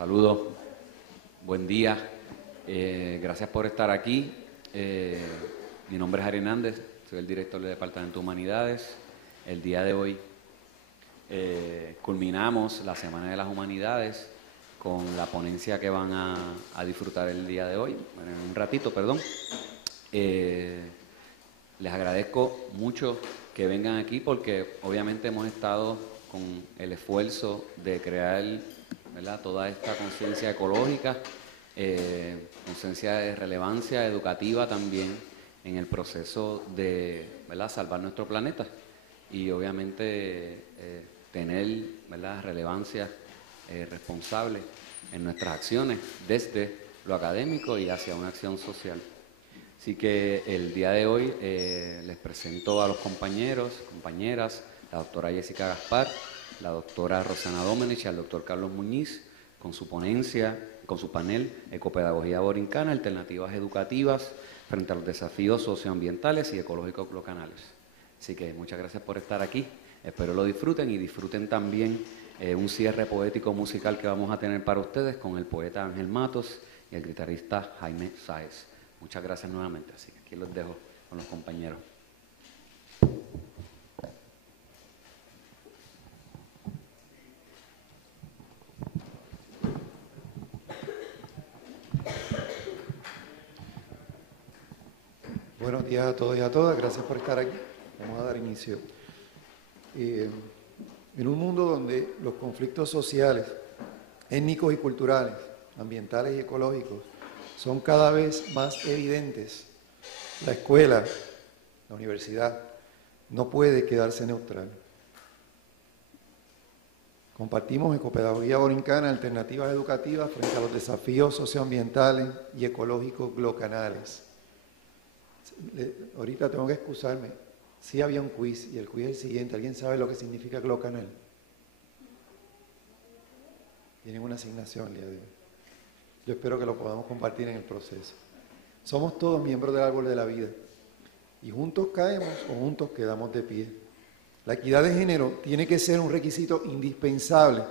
Saludos, buen día, gracias por estar aquí. Mi nombre es Ari Hernández, soy el director del Departamento de Humanidades. El día de hoy culminamos la Semana de las Humanidades con la ponencia que van a disfrutar el día de hoy, bueno, en un ratito, perdón. Les agradezco mucho que vengan aquí porque obviamente hemos estado con el esfuerzo de crear, ¿verdad?, toda esta conciencia ecológica, conciencia de relevancia educativa también en el proceso de, ¿verdad?, salvar nuestro planeta y obviamente tener, ¿verdad?, relevancia responsable en nuestras acciones desde lo académico y hacia una acción social. Así que el día de hoy les presento a los compañeros, compañeras, la doctora Jessica Gaspar, la doctora Rosana Domenech y al doctor Carlos Muñiz, con su ponencia, con su panel Ecopedagogía Borincana, alternativas educativas frente a los desafíos socioambientales y ecológicos locales. Así que muchas gracias por estar aquí, espero lo disfruten y disfruten también un cierre poético musical que vamos a tener para ustedes con el poeta Ángel Matos y el guitarrista Jaime Sáez. Muchas gracias nuevamente, así que aquí los dejo con los compañeros. Buenos días a todos y a todas, gracias por estar aquí. Vamos a dar inicio. En un mundo donde los conflictos sociales, étnicos y culturales, ambientales y ecológicos son cada vez más evidentes, la escuela, la universidad, no puede quedarse neutral. Compartimos Ecopedagogía Borincana, alternativas educativas frente a los desafíos socioambientales y ecológicos glocanales. Ahorita tengo que excusarme. Sí había un quiz y el quiz es el siguiente. ¿Alguien sabe lo que significa glocanal? Tienen una asignación el día de hoy. Yo espero que lo podamos compartir en el proceso. Somos todos miembros del árbol de la vida y juntos caemos o juntos quedamos de pie. La equidad de género tiene que ser un requisito indispensable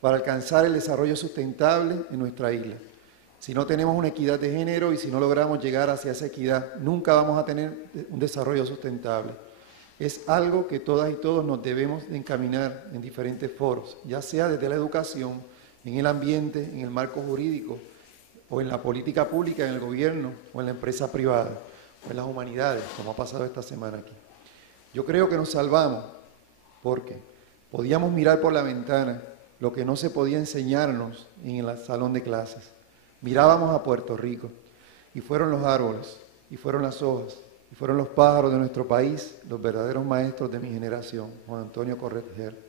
para alcanzar el desarrollo sustentable en nuestra isla. Si no tenemos una equidad de género y si no logramos llegar hacia esa equidad, nunca vamos a tener un desarrollo sustentable. Es algo que todas y todos nos debemos de encaminar en diferentes foros, ya sea desde la educación, en el ambiente, en el marco jurídico, o en la política pública, en el gobierno, o en la empresa privada, o en las humanidades, como ha pasado esta semana aquí. Yo creo que nos salvamos porque podíamos mirar por la ventana lo que no se podía enseñarnos en el salón de clases. Mirábamos a Puerto Rico y fueron los árboles, y fueron las hojas, y fueron los pájaros de nuestro país, los verdaderos maestros de mi generación, Juan Antonio Corretger.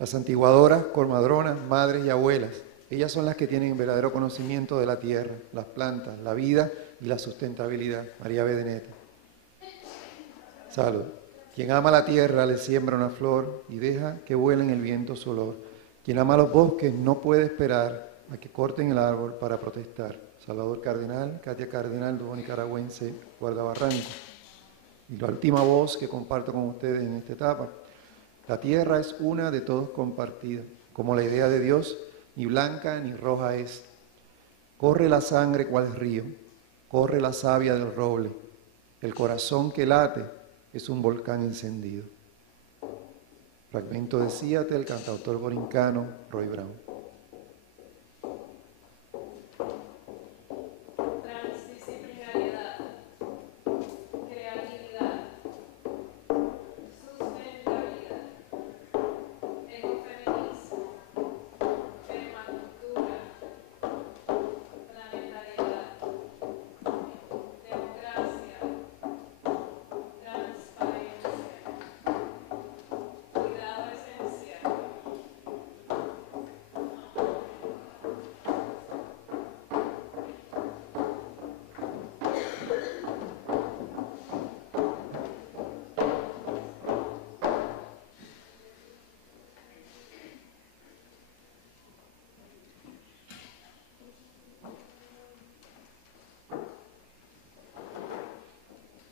Las santiguadoras, comadronas, madres y abuelas, ellas son las que tienen verdadero conocimiento de la tierra, las plantas, la vida y la sustentabilidad. María Bedeneta. Salud. Quien ama la tierra le siembra una flor y deja que vuele en el viento su olor. Quien ama los bosques no puede esperar a que corten el árbol para protestar. Salvador Cardenal, Katia Cardenal, dúo nicaragüense, Guardabarranco. Y la última voz que comparto con ustedes en esta etapa. La tierra es una de todos compartida. Como la idea de Dios, ni blanca ni roja es. Corre la sangre cual río, corre la savia del roble. El corazón que late es un volcán encendido. Fragmento de Seattle, el cantautor borincano Roy Brown.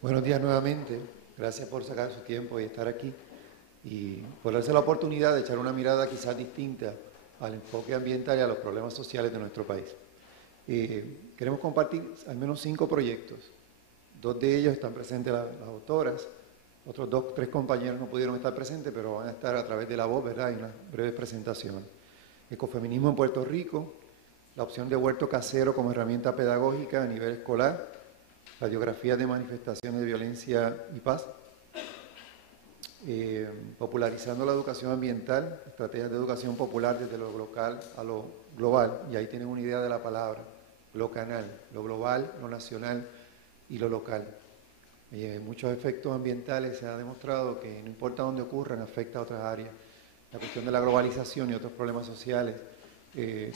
Buenos días nuevamente, gracias por sacar su tiempo y estar aquí. y por darse la oportunidad de echar una mirada quizás distinta al enfoque ambiental y a los problemas sociales de nuestro país. Queremos compartir al menos 5 proyectos. 2 de ellos están presentes las autoras, otros 2, 3 compañeros no pudieron estar presentes, pero van a estar a través de la voz, ¿verdad? En unas breves presentaciones. Ecofeminismo en Puerto Rico, la opción de huerto casero como herramienta pedagógica a nivel escolar, radiografías de manifestaciones de violencia y paz, popularizando la educación ambiental, estrategias de educación popular desde lo local a lo global, y ahí tienen una idea de la palabra, lo canal, lo global, lo nacional y lo local. Muchos efectos ambientales se ha demostrado que no importa dónde ocurran, afecta a otras áreas. La cuestión de la globalización y otros problemas sociales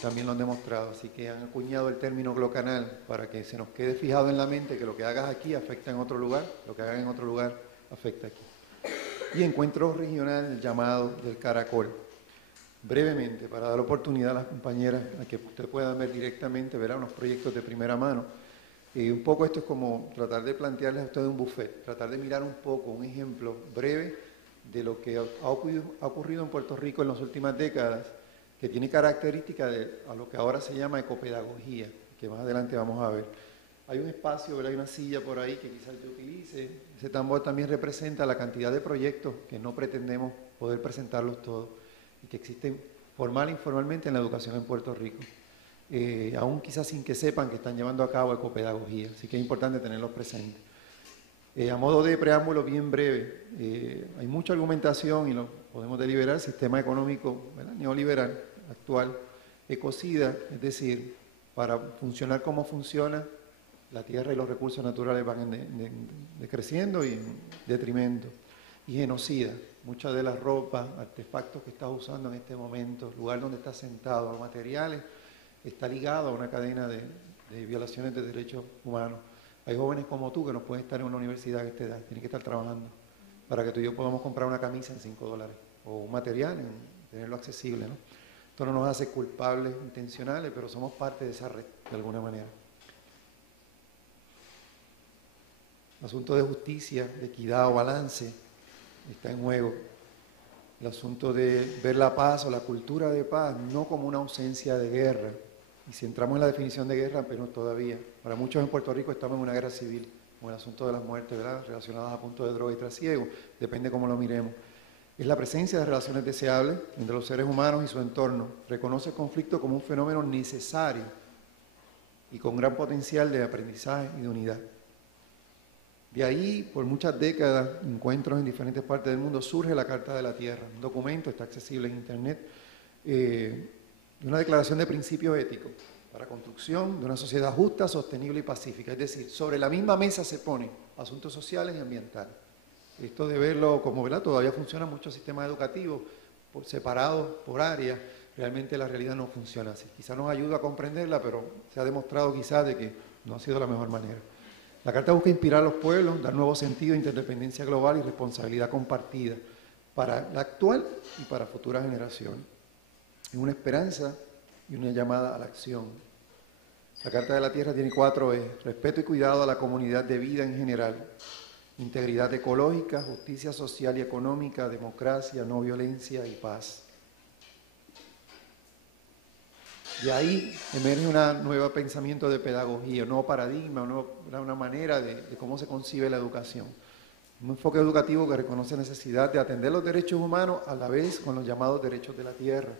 también lo han demostrado, así que han acuñado el término glocanal para que se nos quede fijado en la mente que lo que hagas aquí afecta en otro lugar, lo que hagan en otro lugar afecta aquí. Y encuentro regional llamado del Caracol. Brevemente, para dar oportunidad a las compañeras a que ustedes puedan ver directamente, verán unos proyectos de primera mano. Un poco esto es como tratar de plantearles a ustedes un buffet, tratar de mirar un poco, un ejemplo breve de lo que ha ocurrido en Puerto Rico en las últimas décadas, que tiene características a lo que ahora se llama ecopedagogía, que más adelante vamos a ver. Hay un espacio, ¿verdad? Hay una silla por ahí que quizás yo utilice. Ese tambor también representa la cantidad de proyectos que no pretendemos poder presentarlos todos y que existen formal e informalmente en la educación en Puerto Rico. Aún quizás sin que sepan que están llevando a cabo ecopedagogía, así que es importante tenerlos presentes. A modo de preámbulo bien breve, hay mucha argumentación y lo podemos deliberar, sistema económico, ¿verdad?, neoliberal actual, ecocida, es decir, para funcionar como funciona, la tierra y los recursos naturales van decreciendo y en detrimento. Y genocida, muchas de las ropas, artefactos que estás usando en este momento, el lugar donde estás sentado, los materiales, está ligado a una cadena de violaciones de derechos humanos. Hay jóvenes como tú que no pueden estar en una universidad a esta edad, tienen que estar trabajando para que tú y yo podamos comprar una camisa en $5 o un material, en tenerlo accesible, ¿no? Esto no nos hace culpables intencionales, pero somos parte de esa red de alguna manera. Asunto de justicia, de equidad o balance está en juego. El asunto de ver la paz o la cultura de paz no como una ausencia de guerra. Y si entramos en la definición de guerra, pero no todavía. Para muchos en Puerto Rico estamos en una guerra civil, con el asunto de las muertes, ¿verdad?, relacionadas a puntos de droga y trasiego, depende cómo lo miremos. Es la presencia de relaciones deseables entre los seres humanos y su entorno. Reconoce el conflicto como un fenómeno necesario y con gran potencial de aprendizaje y de unidad. De ahí, por muchas décadas, encuentros en diferentes partes del mundo, surge la Carta de la Tierra, un documento, está accesible en Internet, una declaración de principios éticos para construcción de una sociedad justa, sostenible y pacífica. Es decir, sobre la misma mesa se ponen asuntos sociales y ambientales. Esto de verlo como, ¿verdad?, todavía funcionan muchos sistemas educativos separados por áreas, realmente la realidad no funciona así. Quizás nos ayuda a comprenderla, pero se ha demostrado quizás de que no ha sido la mejor manera. La Carta busca inspirar a los pueblos, dar nuevo sentido, interdependencia global y responsabilidad compartida para la actual y para futuras generaciones. Es una esperanza y una llamada a la acción. La Carta de la Tierra tiene 4 ejes: respeto y cuidado a la comunidad de vida en general, integridad ecológica, justicia social y económica, democracia, no violencia y paz. De ahí emerge un nuevo pensamiento de pedagogía, un nuevo paradigma, una manera de cómo se concibe la educación. Un enfoque educativo que reconoce la necesidad de atender los derechos humanos a la vez con los llamados derechos de la tierra.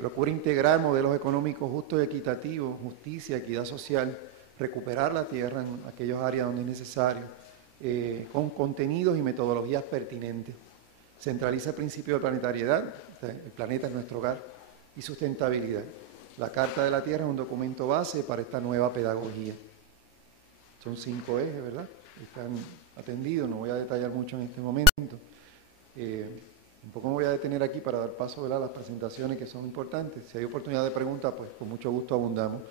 Procura integrar modelos económicos justos y equitativos, justicia, equidad social, recuperar la tierra en aquellas áreas donde es necesario, con contenidos y metodologías pertinentes. Centraliza el principio de planetariedad, el planeta es nuestro hogar, y sustentabilidad. La Carta de la Tierra es un documento base para esta nueva pedagogía. Son 5 ejes, ¿verdad?, están atendidos, no voy a detallar mucho en este momento. Un poco me voy a detener aquí para dar paso, ¿verdad?, a las presentaciones que son importantes. Si hay oportunidad de preguntas, pues con mucho gusto abundamos.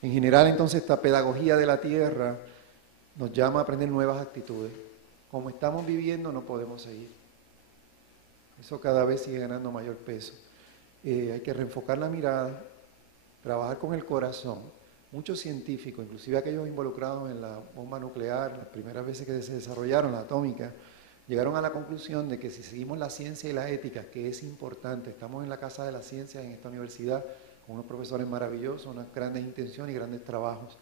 En general, entonces, esta pedagogía de la tierra nos llama a aprender nuevas actitudes. Como estamos viviendo, no podemos seguir. Eso cada vez sigue ganando mayor peso. Hay que reenfocar la mirada, trabajar con el corazón. Muchos científicos, inclusive aquellos involucrados en la bomba nuclear, las primeras veces que se desarrollaron, la atómica, llegaron a la conclusión de que si seguimos la ciencia y la ética, que es importante, estamos en la Casa de la Ciencia en esta universidad, con unos profesores maravillosos, unas grandes intenciones y grandes trabajos,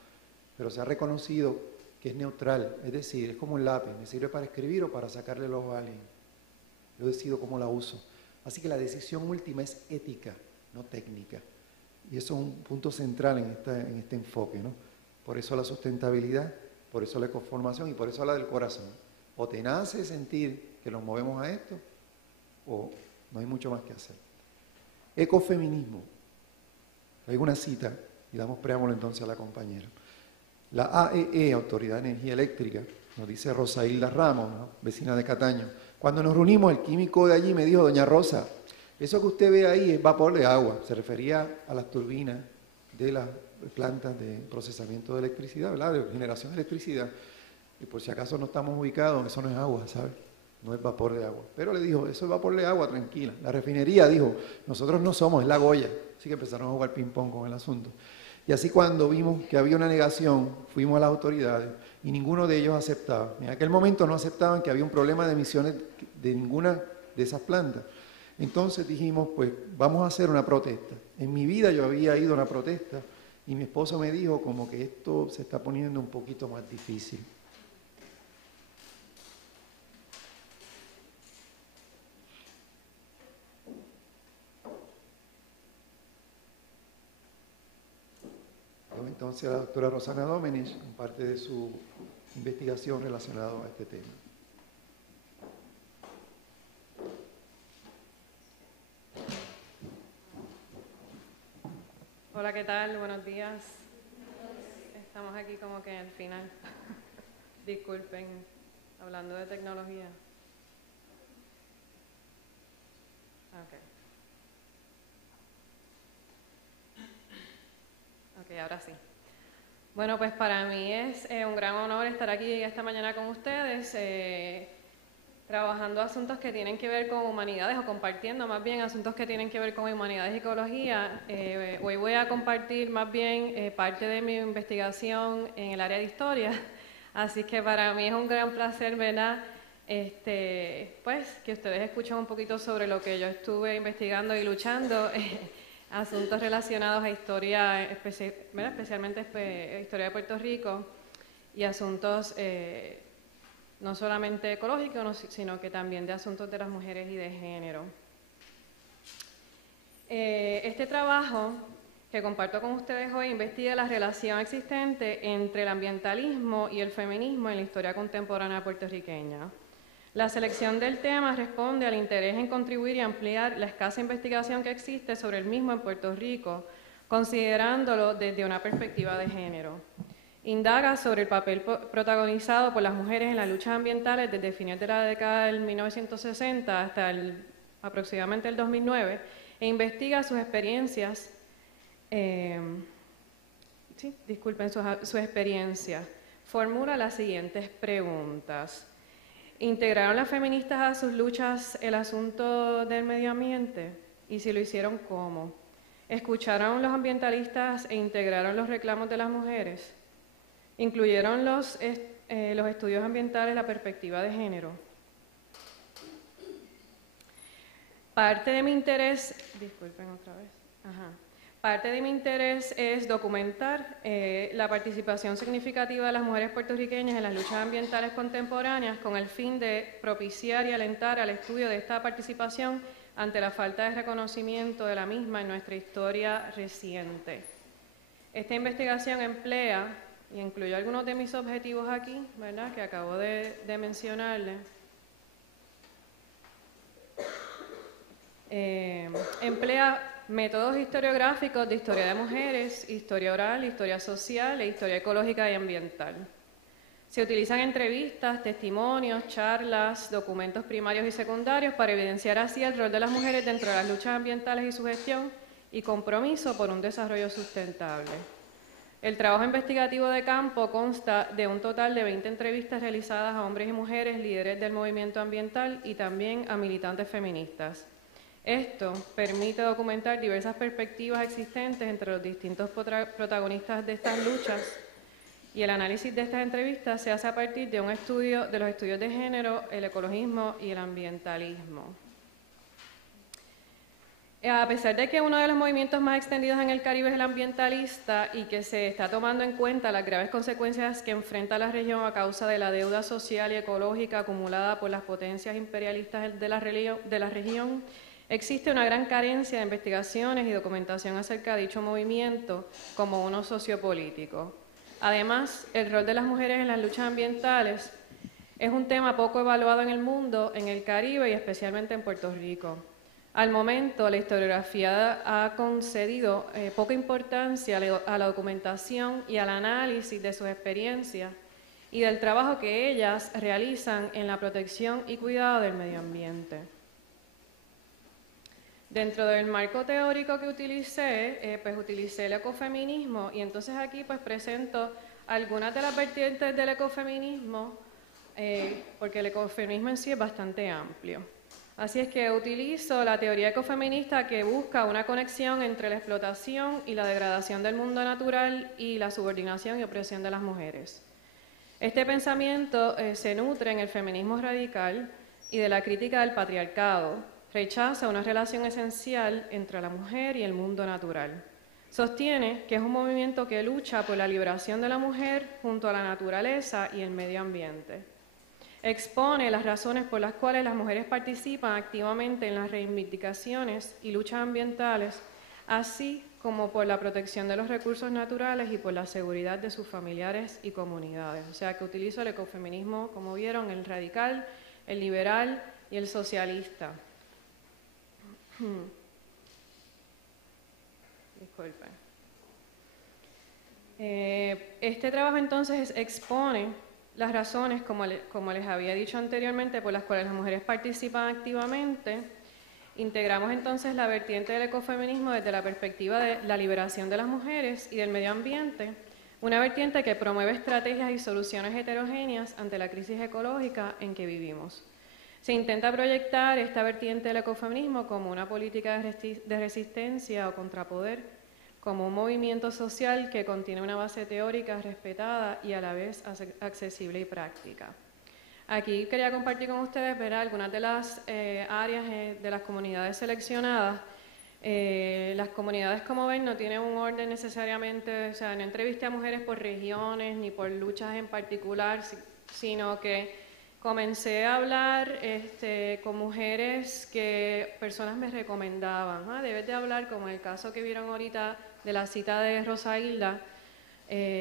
pero se ha reconocido que es neutral, es decir, es como un lápiz, me sirve para escribir o para sacarle el ojo a alguien. Yo decido cómo la uso. Así que la decisión última es ética, no técnica. Y eso es un punto central en este enfoque, ¿no? Por eso la sustentabilidad, por eso la ecoformación y por eso la del corazón. O te nace sentir que nos movemos a esto, o no hay mucho más que hacer. Ecofeminismo. Hay una cita, y damos preámbulo entonces a la compañera. La AEE, Autoridad de Energía Eléctrica, nos dice Rosa Hilda Ramos, ¿no? Vecina de Cataño. Cuando nos reunimos, el químico de allí me dijo, doña Rosa, eso que usted ve ahí es vapor de agua. Se refería a las turbinas de las plantas de procesamiento de electricidad, ¿verdad? De generación de electricidad. Y por si acaso no estamos ubicados, eso no es agua, ¿sabes? No es vapor de agua. Pero le dijo, eso es vapor de agua, tranquila. La refinería dijo, nosotros no somos, es la Goya. Así que empezaron a jugar ping-pong con el asunto. Y así cuando vimos que había una negación, fuimos a las autoridades y ninguno de ellos aceptaba. En aquel momento no aceptaban que había un problema de emisiones de ninguna de esas plantas. Entonces dijimos, pues vamos a hacer una protesta. En mi vida yo había ido a una protesta y mi esposo me dijo como que esto se está poniendo un poquito más difícil. Entonces la doctora Rosana Domenech, en parte de su investigación relacionada a este tema. Hola, ¿qué tal? Buenos días. Estamos aquí como que al final. Disculpen, hablando de tecnología. Ok, ahora sí. Bueno, pues para mí es un gran honor estar aquí esta mañana con ustedes, trabajando asuntos que tienen que ver con humanidades, o compartiendo más bien asuntos que tienen que ver con humanidades y ecología. Hoy voy a compartir más bien parte de mi investigación en el área de historia, así que para mí es un gran placer, ¿verdad? Pues que ustedes escuchen un poquito sobre lo que yo estuve investigando y luchando. Asuntos relacionados a historia, especialmente historia de Puerto Rico, y asuntos no solamente ecológicos, sino que también de asuntos de las mujeres y de género. Este trabajo que comparto con ustedes hoy investiga la relación existente entre el ambientalismo y el feminismo en la historia contemporánea puertorriqueña. La selección del tema responde al interés en contribuir y ampliar la escasa investigación que existe sobre el mismo en Puerto Rico, considerándolo desde una perspectiva de género. Indaga sobre el papel protagonizado por las mujeres en las luchas ambientales desde finales de la década del 1960 hasta aproximadamente el 2009 e investiga sus experiencias, sus experiencias. Formula las siguientes preguntas. ¿Integraron las feministas a sus luchas el asunto del medio ambiente? Y si lo hicieron, ¿cómo? ¿Escucharon los ambientalistas e integraron los reclamos de las mujeres? ¿Incluyeron los estudios ambientales la perspectiva de género? Parte de mi interés, Parte de mi interés es documentar la participación significativa de las mujeres puertorriqueñas en las luchas ambientales contemporáneas con el fin de propiciar y alentar al estudio de esta participación ante la falta de reconocimiento de la misma en nuestra historia reciente. Esta investigación emplea, y incluyo algunos de mis objetivos aquí, ¿verdad?, que acabo de mencionarles. Emplea métodos historiográficos de historia de mujeres, historia oral, historia social e historia ecológica y ambiental. Se utilizan entrevistas, testimonios, charlas, documentos primarios y secundarios para evidenciar así el rol de las mujeres dentro de las luchas ambientales y su gestión y compromiso por un desarrollo sustentable. El trabajo investigativo de campo consta de un total de 20 entrevistas realizadas a hombres y mujeres líderes del movimiento ambiental y también a militantes feministas. Esto permite documentar diversas perspectivas existentes entre los distintos protagonistas de estas luchas Y el análisis de estas entrevistas se hace a partir de un estudio de los estudios de género, el ecologismo y el ambientalismo. A pesar de que uno de los movimientos más extendidos en el Caribe es el ambientalista y que se está tomando en cuenta las graves consecuencias que enfrenta la región a causa de la deuda social y ecológica acumulada por las potencias imperialistas de la región, existe una gran carencia de investigaciones y documentación acerca de dicho movimiento como uno sociopolítico. Además, el rol de las mujeres en las luchas ambientales es un tema poco evaluado en el mundo, en el Caribe y especialmente en Puerto Rico. Al momento, la historiografía ha concedido poca importancia a la documentación y al análisis de sus experiencias y del trabajo que ellas realizan en la protección y cuidado del medio ambiente. Dentro del marco teórico que utilicé, pues utilicé el ecofeminismo y entonces aquí pues presento algunas de las vertientes del ecofeminismo, porque el ecofeminismo en sí es bastante amplio. Así es que utilizo la teoría ecofeminista que busca una conexión entre la explotación y la degradación del mundo natural y la subordinación y opresión de las mujeres. Este pensamiento se nutre en el feminismo radical y de la crítica del patriarcado. Rechaza una relación esencial entre la mujer y el mundo natural. Sostiene que es un movimiento que lucha por la liberación de la mujer junto a la naturaleza y el medio ambiente. Expone las razones por las cuales las mujeres participan activamente en las reivindicaciones y luchas ambientales, así como por la protección de los recursos naturales y por la seguridad de sus familiares y comunidades. O sea que utilizo el ecofeminismo, como vieron, el radical, el liberal y el socialista. Disculpen. Este trabajo entonces expone las razones, como les había dicho anteriormente, por las cuales las mujeres participan activamente. Integramos entonces la vertiente del ecofeminismo desde la perspectiva de la liberación de las mujeres y del medio ambiente, una vertiente que promueve estrategias y soluciones heterogéneas ante la crisis ecológica en que vivimos. Se intenta proyectar esta vertiente del ecofeminismo como una política de resistencia o contrapoder, como un movimiento social que contiene una base teórica respetada y a la vez accesible y práctica. Aquí quería compartir con ustedes, ¿verdad?, algunas de las áreas de las comunidades seleccionadas. Las comunidades, como ven, no tienen un orden necesariamente, o sea, no entrevisté a mujeres por regiones ni por luchas en particular, sino que comencé a hablar con mujeres que personas me recomendaban. Debes de hablar, como en el caso que vieron ahorita de la cita de Rosa Hilda.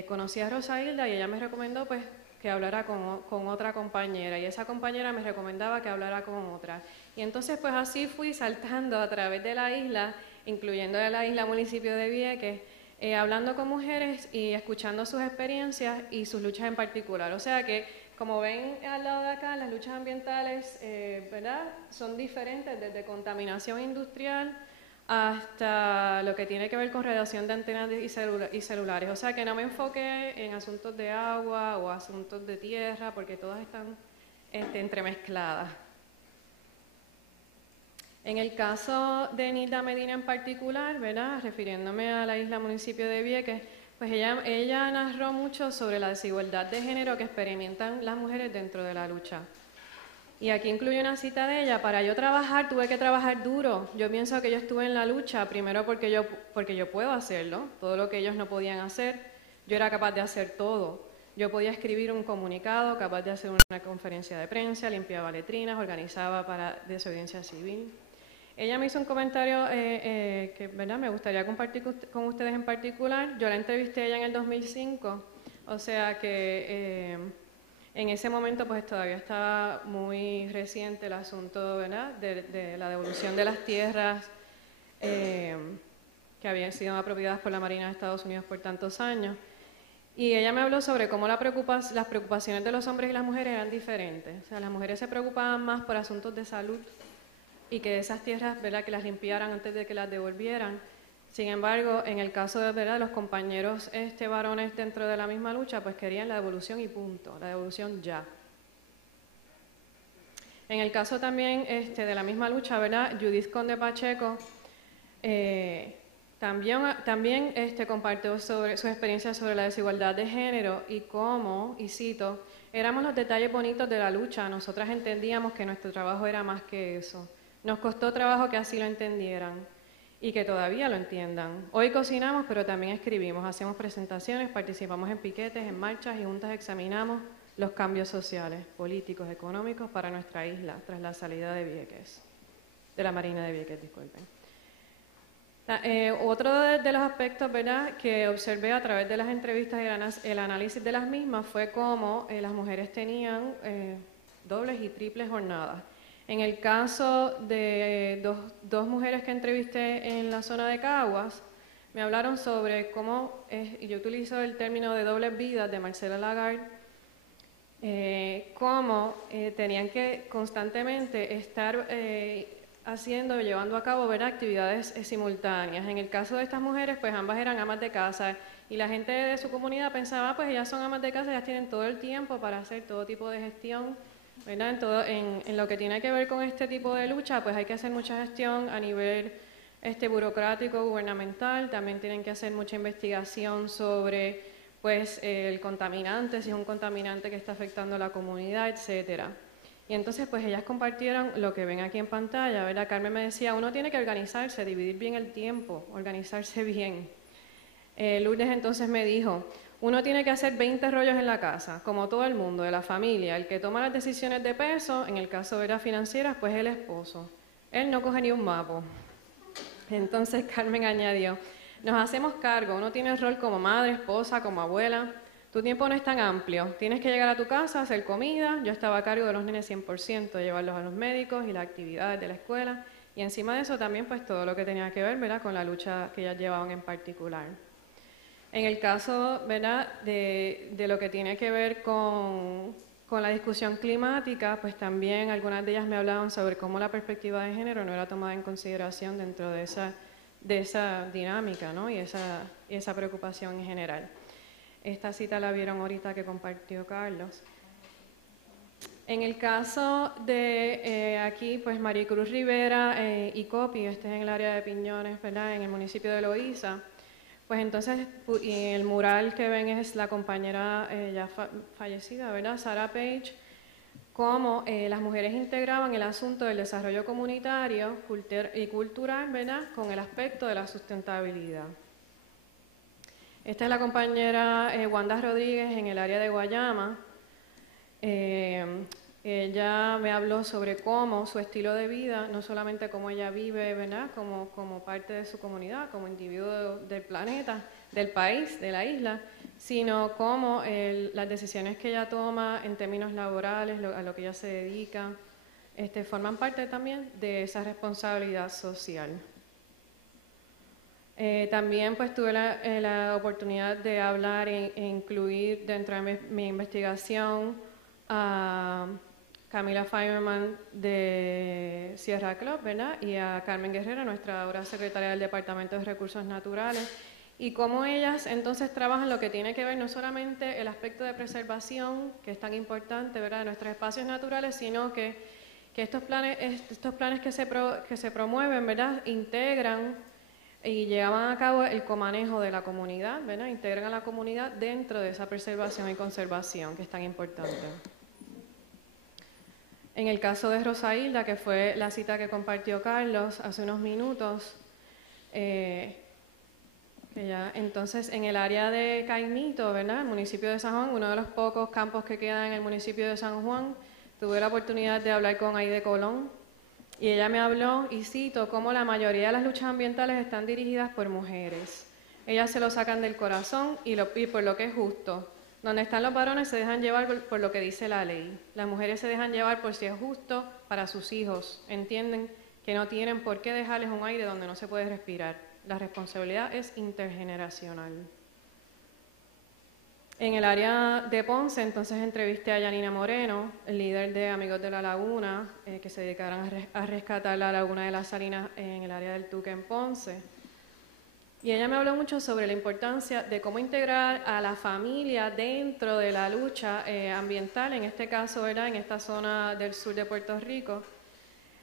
Conocí a Rosa Hilda y ella me recomendó pues que hablara con otra compañera y esa compañera me recomendaba que hablara con otra. Y entonces pues así fui saltando a través de la isla, incluyendo de la isla municipio de Vieques, hablando con mujeres y escuchando sus experiencias y sus luchas en particular. O sea que, como ven al lado de acá, las luchas ambientales, ¿verdad?, son diferentes desde contaminación industrial hasta lo que tiene que ver con radiación de antenas y celulares. O sea que no me enfoqué en asuntos de agua o asuntos de tierra, porque todas están entremezcladas. En el caso de Nilda Medina en particular, ¿verdad?, refiriéndome a la isla municipio de Vieques, pues ella narró mucho sobre la desigualdad de género que experimentan las mujeres dentro de la lucha. Y aquí incluye una cita de ella: para yo trabajar tuve que trabajar duro. Yo pienso que yo estuve en la lucha primero porque yo puedo hacerlo, todo lo que ellos no podían hacer, yo era capaz de hacer todo. Yo podía escribir un comunicado, capaz de hacer una conferencia de prensa, limpiaba letrinas, organizaba para desobediencia civil. Ella me hizo un comentario que, ¿verdad?, me gustaría compartir con ustedes en particular. Yo la entrevisté a ella en el 2005, o sea que en ese momento pues todavía estaba muy reciente el asunto, ¿verdad?, de la devolución de las tierras que habían sido apropiadas por la Marina de Estados Unidos por tantos años. Y ella me habló sobre cómo las preocupaciones de los hombres y las mujeres eran diferentes. O sea, las mujeres se preocupaban más por asuntos de salud y que esas tierras, ¿verdad?, que las limpiaran antes de que las devolvieran. Sin embargo, en el caso de, ¿verdad?, los compañeros varones dentro de la misma lucha, pues querían la devolución y punto, la devolución ya. En el caso también de la misma lucha, ¿verdad?, Judith Conde Pacheco También compartió sobre su experiencia sobre la desigualdad de género y cómo, y cito, éramos los detalles bonitos de la lucha. Nosotras entendíamos que nuestro trabajo era más que eso. Nos costó trabajo que así lo entendieran y que todavía lo entiendan. Hoy cocinamos, pero también escribimos, hacemos presentaciones, participamos en piquetes, en marchas y juntas examinamos los cambios sociales, políticos, económicos para nuestra isla tras la salida de Vieques, de la Marina de Vieques, disculpen. Otro de los aspectos, ¿verdad?, que observé a través de las entrevistas y el análisis de las mismas fue cómo las mujeres tenían dobles y triples jornadas. En el caso de dos mujeres que entrevisté en la zona de Caguas, me hablaron sobre cómo, y yo utilizo el término de dobles vidas de Marcela Lagarde, cómo tenían que constantemente estar llevando a cabo, ¿verdad?, actividades simultáneas. En el caso de estas mujeres, pues ambas eran amas de casa y la gente de su comunidad pensaba, pues ellas son amas de casa, ellas tienen todo el tiempo para hacer todo tipo de gestión, ¿verdad? En lo que tiene que ver con este tipo de lucha, pues hay que hacer mucha gestión a nivel burocrático, gubernamental, también tienen que hacer mucha investigación sobre pues el contaminante, si es un contaminante que está afectando a la comunidad, etcétera. Y entonces pues ellas compartieron lo que ven aquí en pantalla, ¿verdad? Carmen me decía, uno tiene que organizarse, dividir bien el tiempo, organizarse bien. Lourdes entonces me dijo, uno tiene que hacer 20 rollos en la casa, como todo el mundo, de la familia. El que toma las decisiones de peso, en el caso de las financieras, pues el esposo. Él no coge ni un mapo. Entonces Carmen añadió, nos hacemos cargo, uno tiene el rol como madre, esposa, como abuela. Tu tiempo no es tan amplio, tienes que llegar a tu casa, hacer comida, yo estaba a cargo de los nenes 100%, llevarlos a los médicos y las actividades de la escuela, y encima de eso también pues todo lo que tenía que ver, ¿verdad?, con la lucha que ellas llevaban en particular. En el caso, ¿verdad?, de lo que tiene que ver con la discusión climática, pues también algunas de ellas me hablaban sobre cómo la perspectiva de género no era tomada en consideración dentro de esa dinámica, ¿no?, y esa preocupación en general. Esta cita la vieron ahorita que compartió Carlos. En el caso de aquí, pues Maricruz Rivera y Copi, este es en el área de Piñones, ¿verdad?, en el municipio de Loíza, pues entonces, y el mural que ven es la compañera ya fallecida, ¿verdad?, Sarah Page, cómo las mujeres integraban el asunto del desarrollo comunitario y cultural, ¿verdad?, con el aspecto de la sustentabilidad. Esta es la compañera Wanda Rodríguez en el área de Guayama. Ella me habló sobre cómo su estilo de vida, no solamente cómo ella vive, ¿verdad?, como parte de su comunidad, como individuo del planeta, del país, de la isla, sino cómo las decisiones que ella toma en términos laborales, a lo que ella se dedica, forman parte también de esa responsabilidad social. También pues tuve la oportunidad de hablar e incluir dentro de mi investigación a Camila Fimerman de Sierra Club, ¿verdad?, y a Carmen Guerrero, nuestra ahora secretaria del Departamento de Recursos Naturales, y cómo ellas entonces trabajan lo que tiene que ver no solamente el aspecto de preservación, que es tan importante, ¿verdad?, de nuestros espacios naturales, sino que estos planes que se promueven, ¿verdad?, integran y llevan a cabo el comanejo de la comunidad, ¿verdad?, integran a la comunidad dentro de esa preservación y conservación que es tan importante. En el caso de Rosa Hilda, que fue la cita que compartió Carlos hace unos minutos, entonces en el área de Caimito, ¿verdad?, el municipio de San Juan, uno de los pocos campos que quedan en el municipio de San Juan, tuve la oportunidad de hablar con Aide Colón, y ella me habló, y cito, cómo la mayoría de las luchas ambientales están dirigidas por mujeres. Ellas se lo sacan del corazón y por lo que es justo. Donde están los varones se dejan llevar por lo que dice la ley. Las mujeres se dejan llevar por si es justo para sus hijos. Entienden que no tienen por qué dejarles un aire donde no se puede respirar. La responsabilidad es intergeneracional. En el área de Ponce, entonces entrevisté a Yanina Moreno, el líder de Amigos de la Laguna, que se dedicaron a rescatar la Laguna de las Salinas en el área del Tuque en Ponce. Y ella me habló mucho sobre la importancia de cómo integrar a la familia dentro de la lucha ambiental, en este caso, ¿verdad?, en esta zona del sur de Puerto Rico,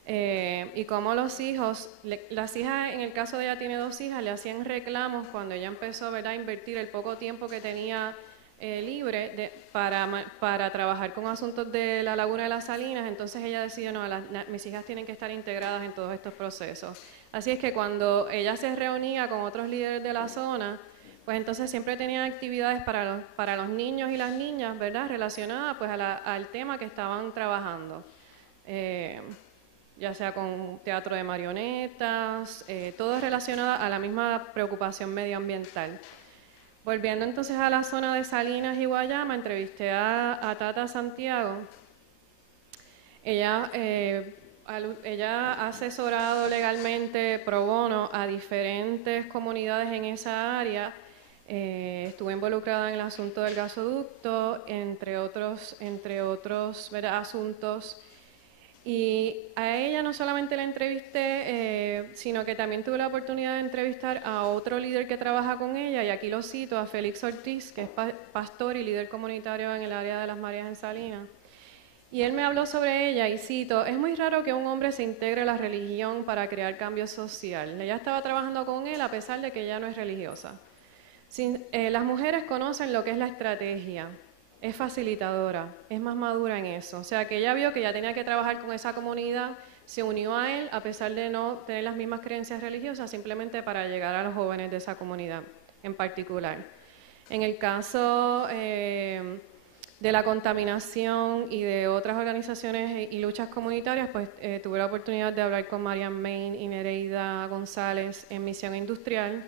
y cómo los hijos, las hijas, en el caso de ella tiene 2 hijas, le hacían reclamos cuando ella empezó, ¿verdad?, a invertir el poco tiempo que tenía libre para trabajar con asuntos de la Laguna de las Salinas. Entonces ella decidió, no, mis hijas tienen que estar integradas en todos estos procesos. Así es que cuando ella se reunía con otros líderes de la zona, pues entonces siempre tenían actividades para los niños y las niñas, ¿verdad?, relacionadas pues al tema que estaban trabajando. Ya sea con teatro de marionetas, todo relacionado a la misma preocupación medioambiental. Volviendo entonces a la zona de Salinas y Guayama, entrevisté a Tata Santiago. Ella ha asesorado legalmente pro bono a diferentes comunidades en esa área. Estuvo involucrada en el asunto del gasoducto, entre otros ¿verdad?, asuntos. Y a ella no solamente la entrevisté, sino que también tuve la oportunidad de entrevistar a otro líder que trabaja con ella, y aquí lo cito, a Félix Ortiz, que es pastor y líder comunitario en el área de Las Marías en Salinas. Y él me habló sobre ella, y cito, es muy raro que un hombre se integre a la religión para crear cambio social. Ella estaba trabajando con él a pesar de que ella no es religiosa. Las mujeres conocen lo que es la estrategia. Es facilitadora, es más madura en eso. O sea, que ella vio que ya tenía que trabajar con esa comunidad, se unió a él a pesar de no tener las mismas creencias religiosas, simplemente para llegar a los jóvenes de esa comunidad en particular. En el caso de la contaminación y de otras organizaciones y luchas comunitarias, pues tuve la oportunidad de hablar con Marian Main y Nereida González en Misión Industrial,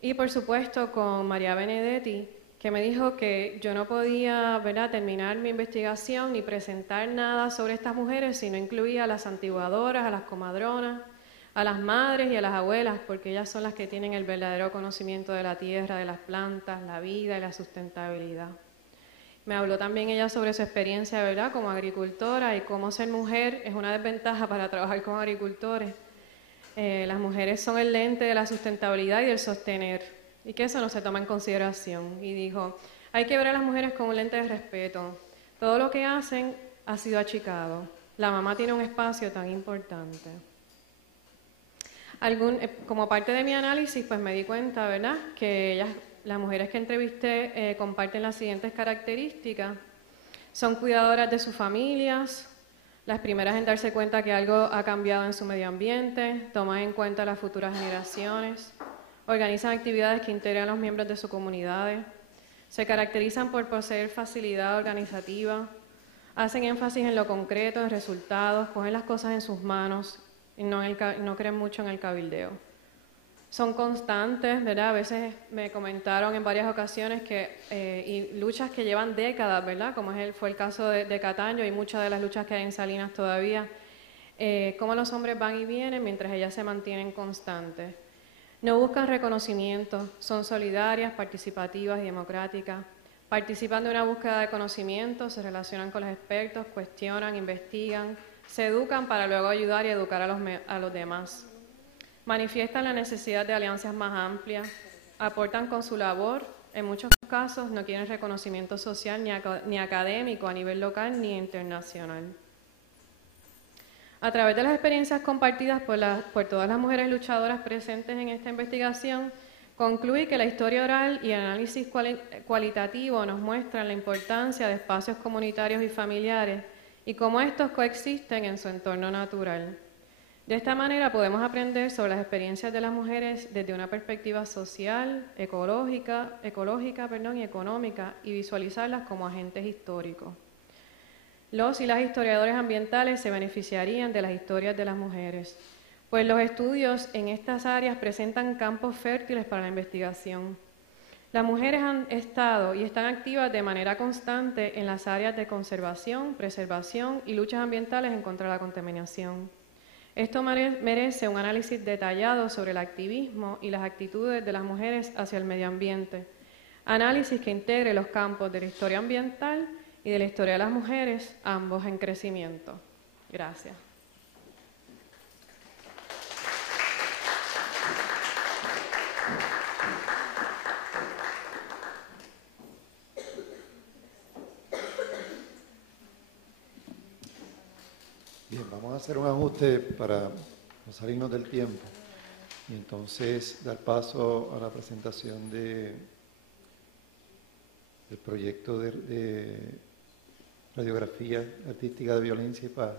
y por supuesto con María Benedetti, que me dijo que yo no podía, ¿verdad?, terminar mi investigación ni presentar nada sobre estas mujeres si no incluía a las santiguadoras, a las comadronas, a las madres y a las abuelas, porque ellas son las que tienen el verdadero conocimiento de la tierra, de las plantas, la vida y la sustentabilidad. Me habló también ella sobre su experiencia, ¿verdad?, como agricultora, y cómo ser mujer es una desventaja para trabajar con agricultores. Las mujeres son el lente de la sustentabilidad y del sostener, y que eso no se toma en consideración. Y dijo, hay que ver a las mujeres con un lente de respeto. Todo lo que hacen ha sido achicado. La mamá tiene un espacio tan importante. Como parte de mi análisis, pues me di cuenta, ¿verdad?, que las mujeres que entrevisté comparten las siguientes características. Son cuidadoras de sus familias, las primeras en darse cuenta que algo ha cambiado en su medio ambiente, toman en cuenta las futuras generaciones, organizan actividades que integran a los miembros de sus comunidades, se caracterizan por poseer facilidad organizativa, hacen énfasis en lo concreto, en resultados, cogen las cosas en sus manos y no creen mucho en el cabildeo. Son constantes, ¿verdad? A veces me comentaron en varias ocasiones y luchas que llevan décadas, ¿verdad? Como fue el caso de Cataño y muchas de las luchas que hay en Salinas todavía, cómo los hombres van y vienen mientras ellas se mantienen constantes. No buscan reconocimiento, son solidarias, participativas y democráticas. Participan de una búsqueda de conocimiento, se relacionan con los expertos, cuestionan, investigan, se educan para luego ayudar y educar a los demás. Manifiestan la necesidad de alianzas más amplias, aportan con su labor, en muchos casos no quieren reconocimiento social ni académico a nivel local ni internacional. A través de las experiencias compartidas por todas las mujeres luchadoras presentes en esta investigación, concluí que la historia oral y el análisis cualitativo nos muestran la importancia de espacios comunitarios y familiares y cómo estos coexisten en su entorno natural. De esta manera podemos aprender sobre las experiencias de las mujeres desde una perspectiva social, ecológica y económica, y visualizarlas como agentes históricos. Los y las historiadores ambientales se beneficiarían de las historias de las mujeres, pues los estudios en estas áreas presentan campos fértiles para la investigación. Las mujeres han estado y están activas de manera constante en las áreas de conservación, preservación y luchas ambientales en contra de la contaminación. Esto merece un análisis detallado sobre el activismo y las actitudes de las mujeres hacia el medio ambiente. Análisis que integre los campos de la historia ambiental y de la historia de las mujeres, ambos en crecimiento. Gracias. Bien, vamos a hacer un ajuste para no salirnos del tiempo y entonces dar paso a la presentación del proyecto de radiografía artística de violencia y paz.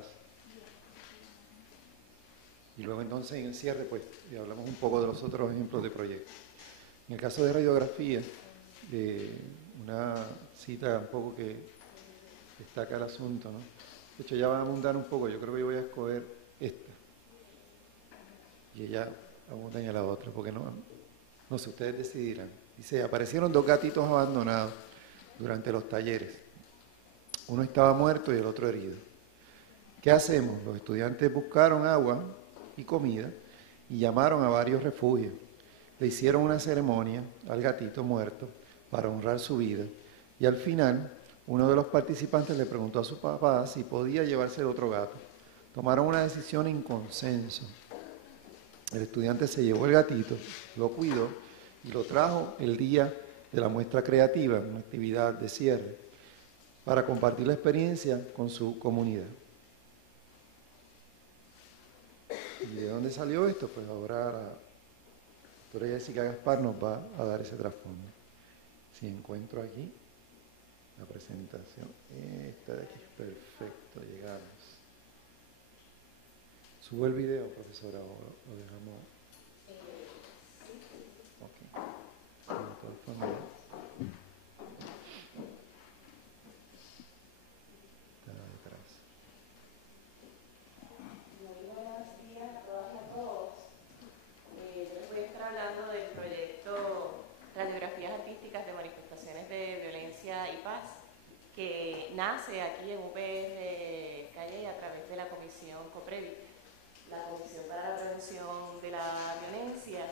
Y luego entonces en el cierre pues hablamos un poco de los otros ejemplos de proyectos. En el caso de radiografía, una cita un poco que destaca el asunto, ¿no? De hecho ya va a abundar un poco, yo creo que yo voy a escoger esta. Y ella abunda en la otra, porque no sé, ustedes decidirán. Dice, aparecieron 2 gatitos abandonados durante los talleres. Uno estaba muerto y el otro herido. ¿Qué hacemos? Los estudiantes buscaron agua y comida y llamaron a varios refugios. Le hicieron una ceremonia al gatito muerto para honrar su vida y al final uno de los participantes le preguntó a su papá si podía llevarse el otro gato. Tomaron una decisión en consenso. El estudiante se llevó el gatito, lo cuidó y lo trajo el día de la muestra creativa, una actividad de cierre, para compartir la experiencia con su comunidad. ¿Y de dónde salió esto? Pues ahora la doctora Jessica Gaspar nos va a dar ese trasfondo. Si encuentro aquí la presentación, esta de aquí, perfecto, llegamos. ¿Subo el video, profesora, o lo dejamos? Ok. Bueno, de todas formas, está detrás. Muy buenos días a todas y a todos. Yo les voy a estar hablando del proyecto Radiografías Artísticas de Manifestaciones de Violencia y Paz, que nace aquí en UPR Calle a través de la Comisión COPREVI, la Comisión para la Prevención de la Violencia.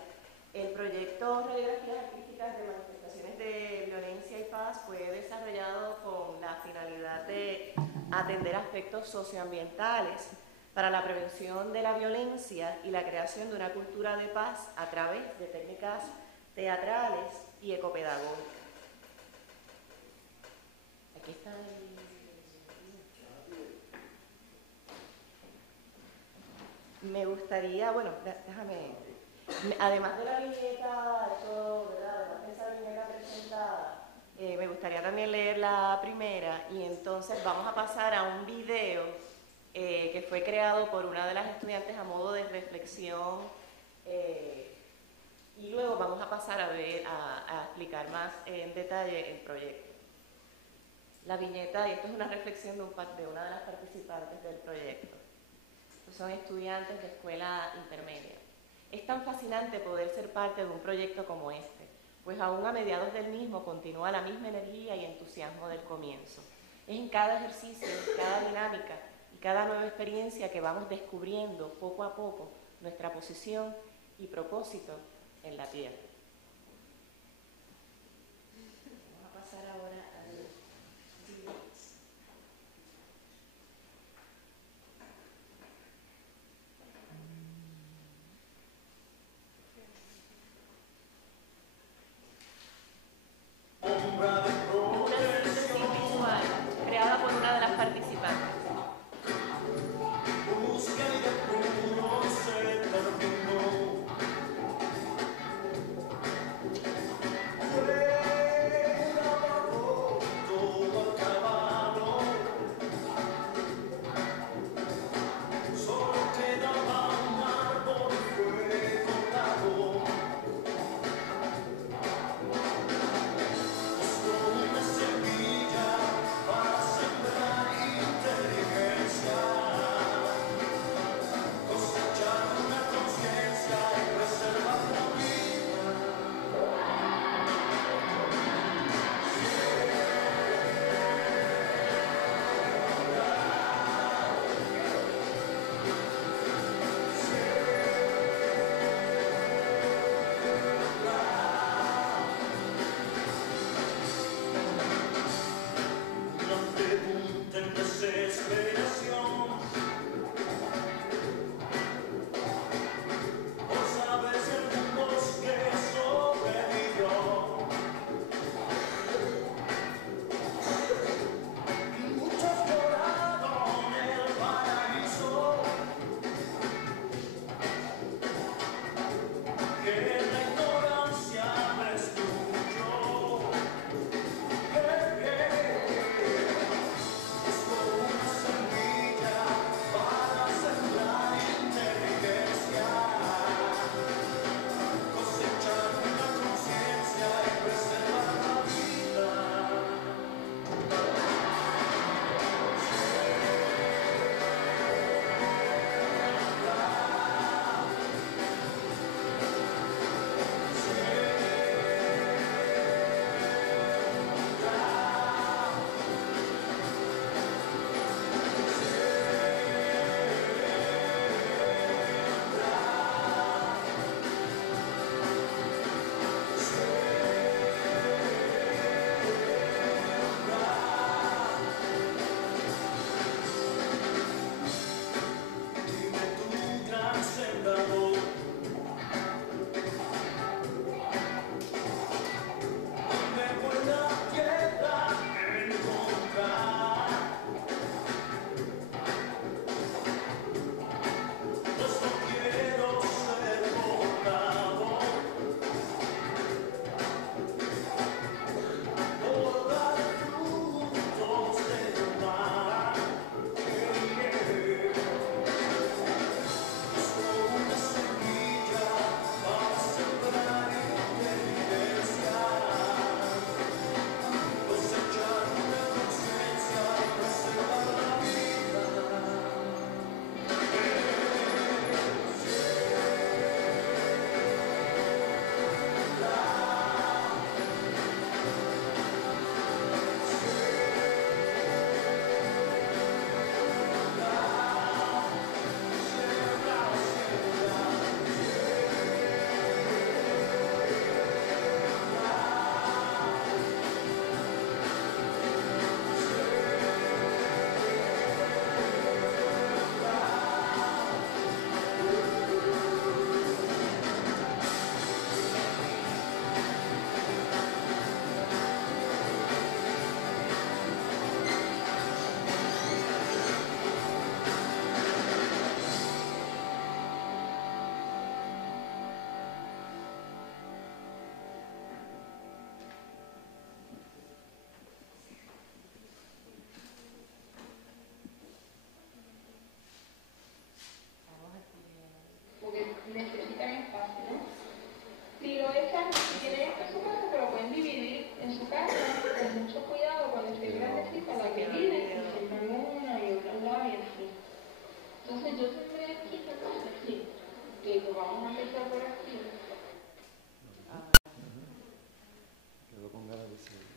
El proyecto Radiografías Artísticas de Manifestaciones de Violencia y Paz fue desarrollado con la finalidad de atender aspectos socioambientales para la prevención de la violencia y la creación de una cultura de paz a través de técnicas teatrales y ecopedagógicas. Aquí está el... Me gustaría, bueno, déjame, además de la viñeta, además de esa viñeta presentada, me gustaría también leer la primera y entonces vamos a pasar a un video que fue creado por una de las estudiantes a modo de reflexión y luego vamos a pasar a explicar más en detalle el proyecto. La viñeta, y esto es una reflexión de una de las participantes del proyecto. Son estudiantes de escuela intermedia. Es tan fascinante poder ser parte de un proyecto como este, pues aún a mediados del mismo continúa la misma energía y entusiasmo del comienzo. Es en cada ejercicio, en cada dinámica y cada nueva experiencia que vamos descubriendo poco a poco nuestra posición y propósito en la tierra. Vamos a pasar ahora al video. casa con mucho cuidado cuando esté grandecita, la que vive, y siembran una y otra al lado y así. Entonces yo sembré aquí esta cosa, sí. Digo, vamos a empezar por aquí. Quedó con ganas de seguir.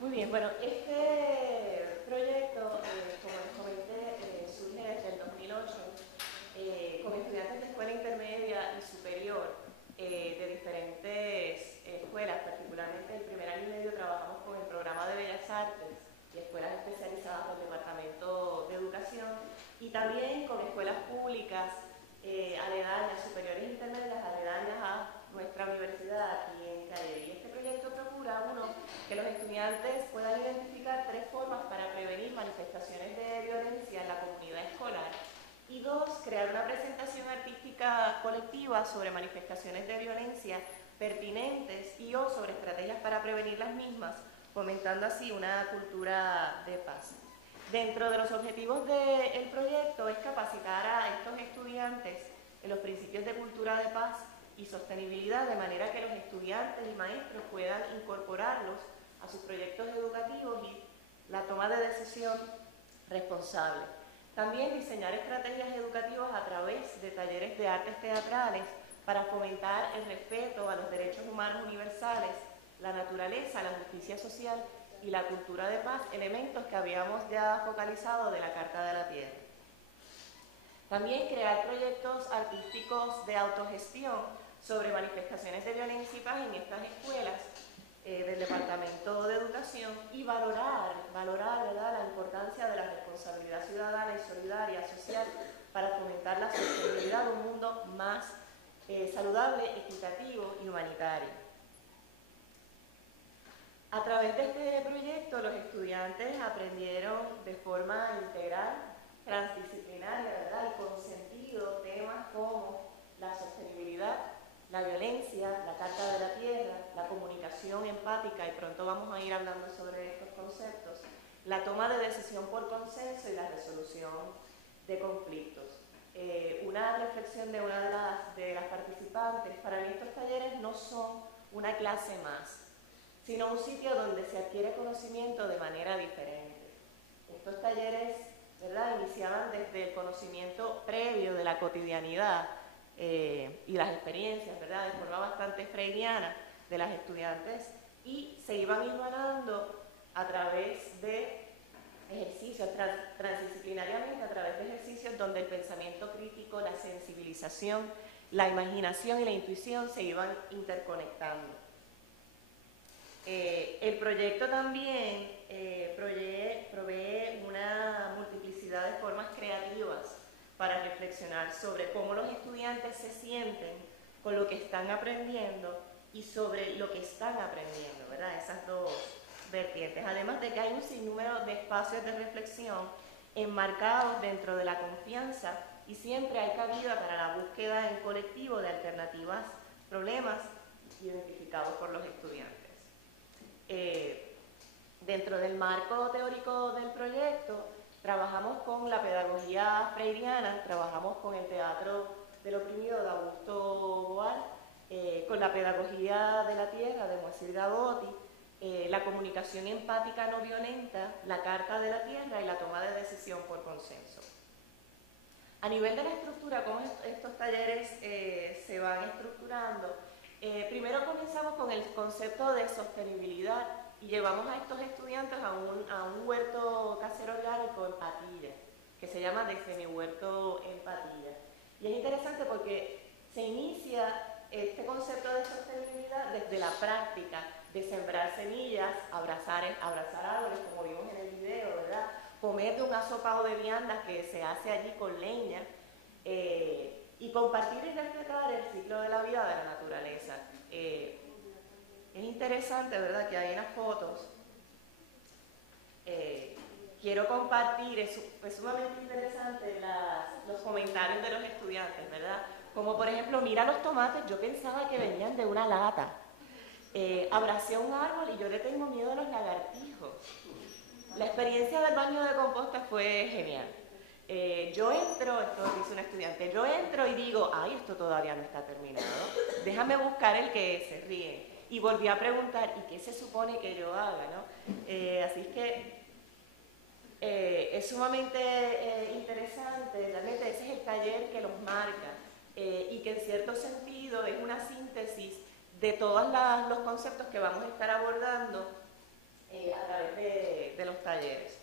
Muy bien, bueno, este proyecto, como les comenté, surge desde el 2008 con estudiantes de escuela intermedia y superior de diferentes escuelas, particularmente el primer año y medio trabajamos con el programa de Bellas Artes y escuelas especializadas del Departamento de Educación y también con escuelas públicas aledañas, superiores e intermedias, aledañas a nuestra universidad aquí en Calle. Y este proyecto procura, uno, que los estudiantes puedan identificar 3 formas para prevenir manifestaciones de violencia en la comunidad escolar y 2, crear una presentación artística colectiva sobre manifestaciones de violencia pertinentes y o sobre estrategias para prevenir las mismas, fomentando así una cultura de paz. Dentro de los objetivos del proyecto es capacitar a estos estudiantes en los principios de cultura de paz y sostenibilidad, de manera que los estudiantes y maestros puedan incorporarlos a sus proyectos educativos y la toma de decisión responsable. También diseñar estrategias educativas a través de talleres de artes teatrales para fomentar el respeto a los derechos humanos universales, la naturaleza, la justicia social y la cultura de paz, elementos que habíamos ya focalizado de la Carta de la Tierra. También crear proyectos artísticos de autogestión sobre manifestaciones de violencia y paz en estas escuelas del Departamento de Educación y valorar ¿verdad?, la importancia de la responsabilidad ciudadana y solidaria social para fomentar la sostenibilidad de un mundo más saludable, equitativo y humanitario. A través de este proyecto los estudiantes aprendieron de forma integral, transdisciplinaria, ¿verdad?, y con sentido temas como la sostenibilidad, la violencia, la Carta de la Tierra, la comunicación empática, y pronto vamos a ir hablando sobre estos conceptos, la toma de decisión por consenso y la resolución de conflictos. Una reflexión de una de las participantes: para mí estos talleres no son una clase más, sino un sitio donde se adquiere conocimiento de manera diferente. Estos talleres, ¿verdad?, iniciaban desde el conocimiento previo de la cotidianidad y las experiencias, ¿verdad?, de forma bastante freudiana de las estudiantes, y se iban hilvanando a través de ejercicios, transdisciplinariamente, a través de ejercicios donde el pensamiento crítico, la sensibilización, la imaginación y la intuición se iban interconectando. El proyecto también provee una multiplicidad de formas creativas para reflexionar sobre cómo los estudiantes se sienten con lo que están aprendiendo y sobre lo que están aprendiendo, ¿verdad? Esas dos vertientes. Además de que hay un sinnúmero de espacios de reflexión enmarcados dentro de la confianza y siempre hay cabida para la búsqueda en colectivo de alternativas, problemas identificados por los estudiantes. Dentro del marco teórico del proyecto, trabajamos con la pedagogía freudiana, trabajamos con el teatro del oprimido de Augusto Boal, con la pedagogía de la tierra de Moacir Gabotti, la comunicación empática no violenta, la Carta de la Tierra y la toma de decisión por consenso. A nivel de la estructura, cómo estos talleres se van estructurando, primero comenzamos con el concepto de sostenibilidad y llevamos a estos estudiantes a un huerto casero orgánico en Patilla, que se llama Desde mi huerto en Patilla. Y es interesante porque se inicia este concepto de sostenibilidad desde la práctica de sembrar semillas, abrazar árboles, como vimos en el video, ¿verdad?, comer de un asopado de viandas que se hace allí con leña, y compartir y respetar el ciclo de la vida de la naturaleza. Es interesante, ¿verdad?, que hay unas fotos. Quiero compartir, es sumamente interesante los comentarios de los estudiantes, ¿verdad? Como por ejemplo, mira los tomates, yo pensaba que venían de una lata. abracé un árbol y yo le tengo miedo a los lagartijos. La experiencia del baño de composta fue genial. Yo entro, esto dice una estudiante, yo entro y digo, ay, esto todavía no está terminado, déjame buscar el que se ríe. Y volví a preguntar, ¿y qué se supone que yo haga, no? Así es que es sumamente interesante, realmente ese es el taller que los marca y que en cierto sentido es una síntesis de todos los conceptos que vamos a estar abordando a través de los talleres.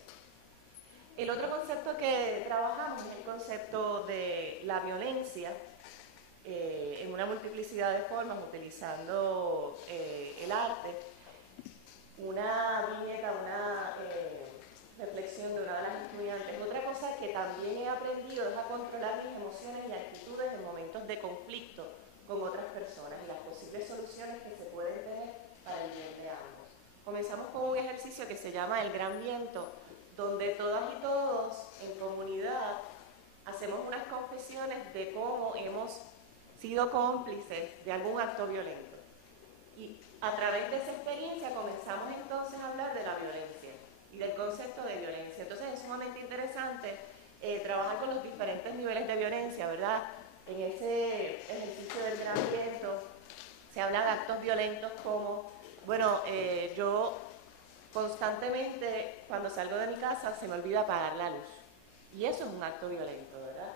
El otro concepto que trabajamos es el concepto de la violencia en una multiplicidad de formas, utilizando el arte. Una viñeta, una reflexión de una de las estudiantes. Otra cosa que también he aprendido es a controlar mis emociones y actitudes en momentos de conflicto con otras personas y las posibles soluciones que se pueden tener para el bien de ambos. Comenzamos con un ejercicio que se llama El Gran Viento, donde todas y todos en comunidad hacemos unas confesiones de cómo hemos sido cómplices de algún acto violento. Y a través de esa experiencia comenzamos entonces a hablar de la violencia y del concepto de violencia. Entonces es sumamente interesante trabajar con los diferentes niveles de violencia, ¿verdad? En ese ejercicio del Gran Viento se habla de actos violentos como, bueno, yo constantemente cuando salgo de mi casa se me olvida apagar la luz. Y eso es un acto violento, ¿verdad?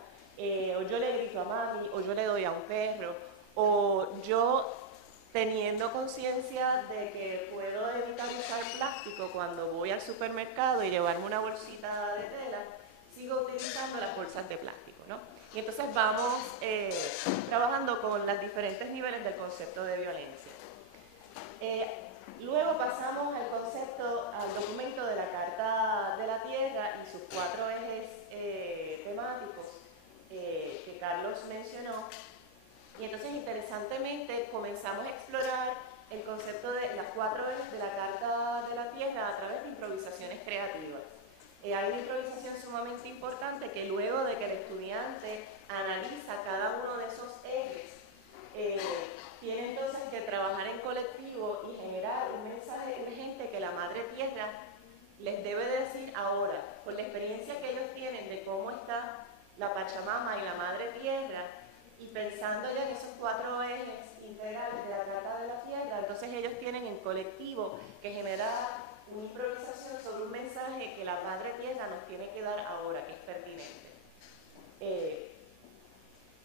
O yo le grito a mami, o yo le doy a un perro, o yo teniendo conciencia de que puedo evitar usar plástico cuando voy al supermercado y llevarme una bolsita de tela, sigo utilizando las bolsas de plástico, ¿no? Y entonces vamos trabajando con los diferentes niveles del concepto de violencia. Luego pasamos al concepto, al documento de la Carta de la Tierra y sus 4 ejes temáticos que Carlos mencionó. Y entonces, interesantemente, comenzamos a explorar el concepto de las 4 ejes de la Carta de la Tierra a través de improvisaciones creativas. Hay una improvisación sumamente importante que luego de que el estudiante analiza cada uno de esos ejes, tiene entonces que trabajar en colectivo y generar un mensaje urgente que la Madre Tierra les debe decir ahora, con la experiencia que ellos tienen de cómo está la Pachamama y la Madre Tierra, y pensando ya en esos 4 ejes integrales de la Carta de la Tierra, entonces ellos tienen en colectivo que generar una improvisación sobre un mensaje que la Madre Tierra nos tiene que dar ahora, que es pertinente.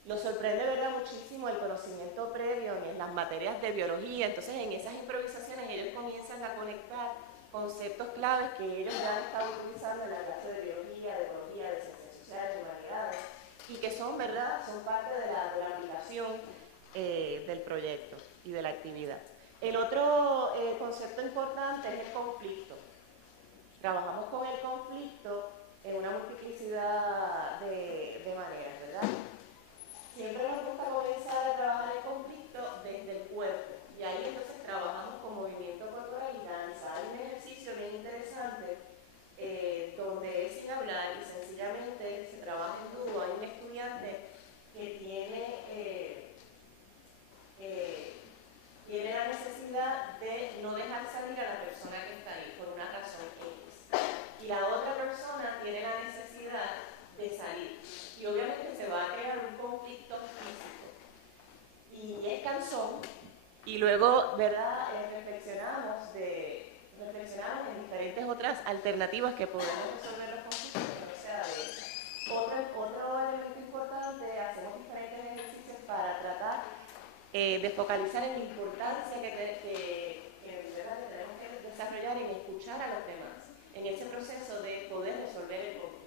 Nos sorprende, ¿verdad?, muchísimo el conocimiento previo en las materias de biología. Entonces, en esas improvisaciones ellos comienzan a conectar conceptos claves que ellos ya han estado utilizando en la clase de biología, de ecología, de ciencias sociales, de humanidades, y que son, ¿verdad?, son parte de la aplicación del proyecto y de la actividad. El otro concepto importante es el conflicto. Trabajamos con el conflicto en una multiplicidad de maneras, ¿verdad? Siempre nos gusta comenzar a trabajar el conflicto desde el cuerpo, y ahí entonces trabajamos con movimiento corporal y danza. Hay un ejercicio bien interesante donde es sin hablar y sencillamente se trabaja en dúo. Hay un estudiante que tiene la necesidad de no dejar salir a la persona que está ahí por una razón X, y la otra persona tiene la necesidad de salir, y obviamente se va a crear un conflicto físico y es cansón. Y luego, ¿verdad?, reflexionamos en diferentes otras alternativas que podemos resolver los conflictos que no sea de esa. Otro elemento importante, hacemos diferentes ejercicios para tratar de focalizar en la importancia que tenemos que desarrollar en escuchar a los demás, en ese proceso de poder resolver el conflicto.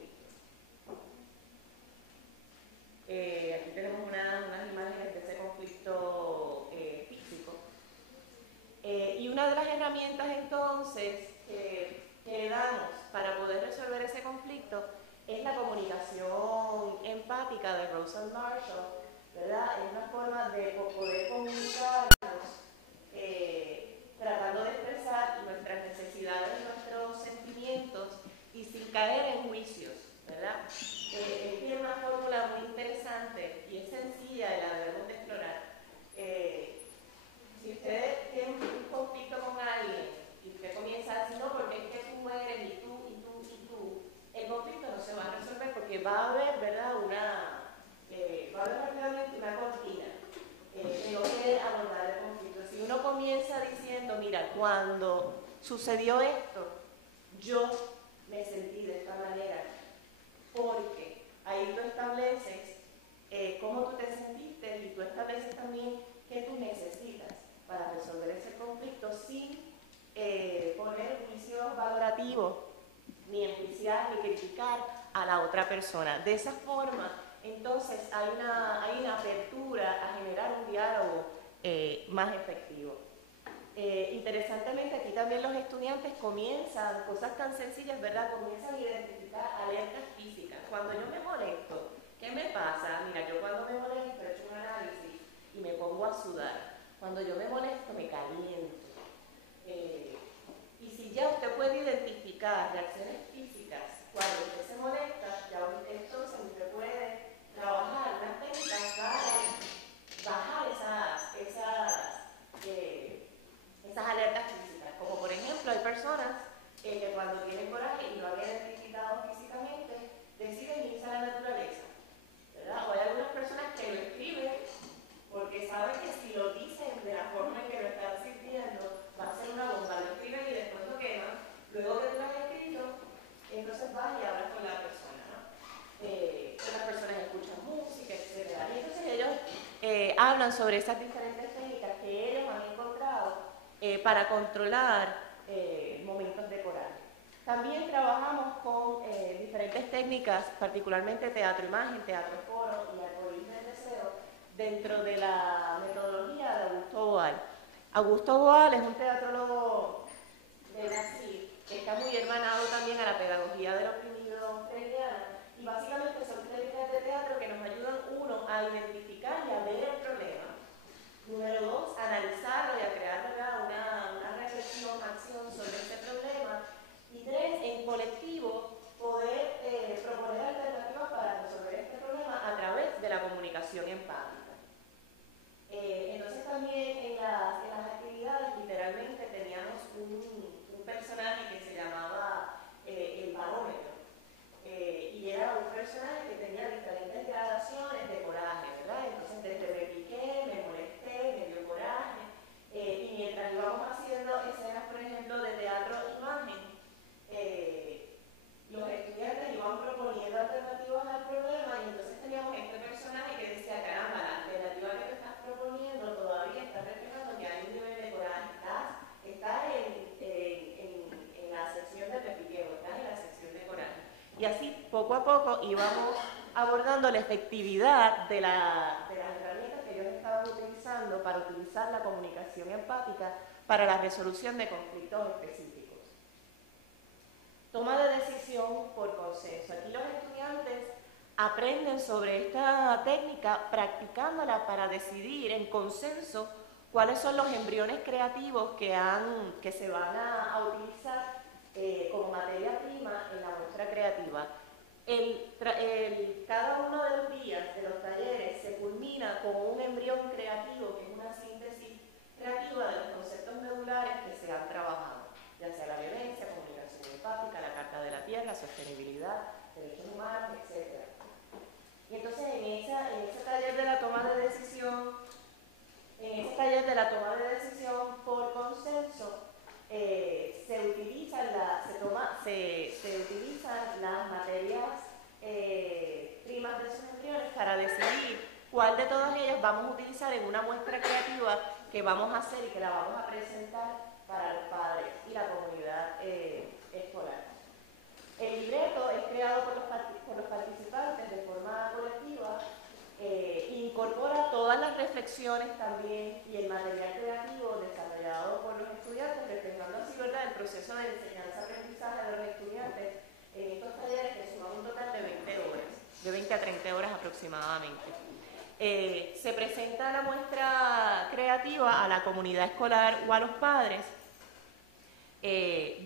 Aquí tenemos unas imágenes de ese conflicto físico. Y una de las herramientas entonces que le damos para poder resolver ese conflicto es la comunicación empática de Rosa Marshall, ¿verdad? Es una forma de poder comunicarnos tratando de expresar nuestras necesidades, nuestros sentimientos y sin caer en juicios, ¿verdad? Él tiene una fórmula muy interesante y es sencilla y la debemos de explorar. Si ustedes tienen un cuando sucedió esto, yo me sentí de esta manera, porque ahí tú estableces cómo tú te sentiste y tú estableces también qué tú necesitas para resolver ese conflicto sin poner juicios valorativos, ni enjuiciar ni criticar a la otra persona. De esa forma, entonces, hay una apertura a generar un diálogo más efectivo. Interesantemente, aquí también los estudiantes comienzan, cosas tan sencillas, ¿verdad? Comienzan a identificar alertas físicas. Cuando yo me molesto, ¿qué me pasa? Mira, yo cuando me molesto he hecho un análisis y me pongo a sudar. Cuando yo me molesto, me caliento. Y si ya usted puede identificar reacciones físicas cuando usted se molesta, ya entonces usted puede trabajar unas técnicas para bajar esas alertas físicas. Como por ejemplo, hay personas que cuando tienen coraje y lo han identificado físicamente, deciden irse a la naturaleza, ¿verdad? O hay algunas personas que lo escriben porque saben que si lo dicen de la forma en que lo están sintiendo, va a ser una bomba. Lo escriben y después lo queman. Luego que tú lo has escrito, entonces vas y hablas con la persona, ¿no? Otras personas escuchan música, etc. Y entonces ellos hablan sobre esas diferentes técnicas que ellos han encontrado para controlar momentos de coraje. También trabajamos con diferentes técnicas, particularmente teatro-imagen, teatro-foro y algoritmo del deseo, dentro de la metodología de Augusto Boal. Augusto Boal es un teatrólogo de Brasil que está muy hermanado también a la pedagogía del oprimido freudiana, y básicamente son técnicas de teatro que nos ayudan, uno, a identificar y a ver el problema, número dos, a analizarlo y a crear una reflexión, acción sobre este problema, y tres, en colectivo, poder proponer alternativas para resolver este problema a través de la comunicación empática. Entonces también en las actividades literalmente teníamos un personaje que se llamaba el barómetro, y era un personaje que tenía diferentes gradaciones de coraje, ¿verdad? Entonces desde me piqué, me molesté, me dio coraje, y mientras íbamos haciendo escenas, por ejemplo, de teatro-imagen, los estudiantes iban proponiendo alternativas al problema, y entonces teníamos este personaje que decía, caramba, la alternativa que te estás proponiendo todavía está reflejando que hay un nivel de coraje, estás en la sección de repiqueo, estás en la sección de coraje. Y así, poco a poco, íbamos abordando la efectividad de las herramientas que ellos estaban utilizando para utilizar la comunicación empática para la resolución de conflictos específicos. Toma de decisión por consenso. Aquí los estudiantes aprenden sobre esta técnica practicándola para decidir en consenso cuáles son los embriones creativos que se van a utilizar como materia prima en la muestra creativa. Cada uno de los días de los talleres se culmina con un embrión creativo, que es una síntesis creativa de los conceptos medulares que se han trabajado, ya sea la violencia, comunicación empática, la Carta de la Tierra, sostenibilidad, derechos humanos, etc. Y entonces en ese taller de la toma de decisión, por consenso, se utilizan las materias primas de esos embriones para decidir cuál de todas ellas vamos a utilizar en una muestra creativa que vamos a hacer y que la vamos a presentar para los padres y la comunidad escolar. El libreto es creado por los participantes de forma colectiva, incorpora todas las reflexiones también y el material creativo desarrollado por los estudiantes, reflejando así, ¿verdad?, el proceso de enseñanza-aprendizaje de los estudiantes en estos talleres, que suman un total de 20 horas, de 20 a 30 horas aproximadamente. Se presenta la muestra creativa a la comunidad escolar o a los padres,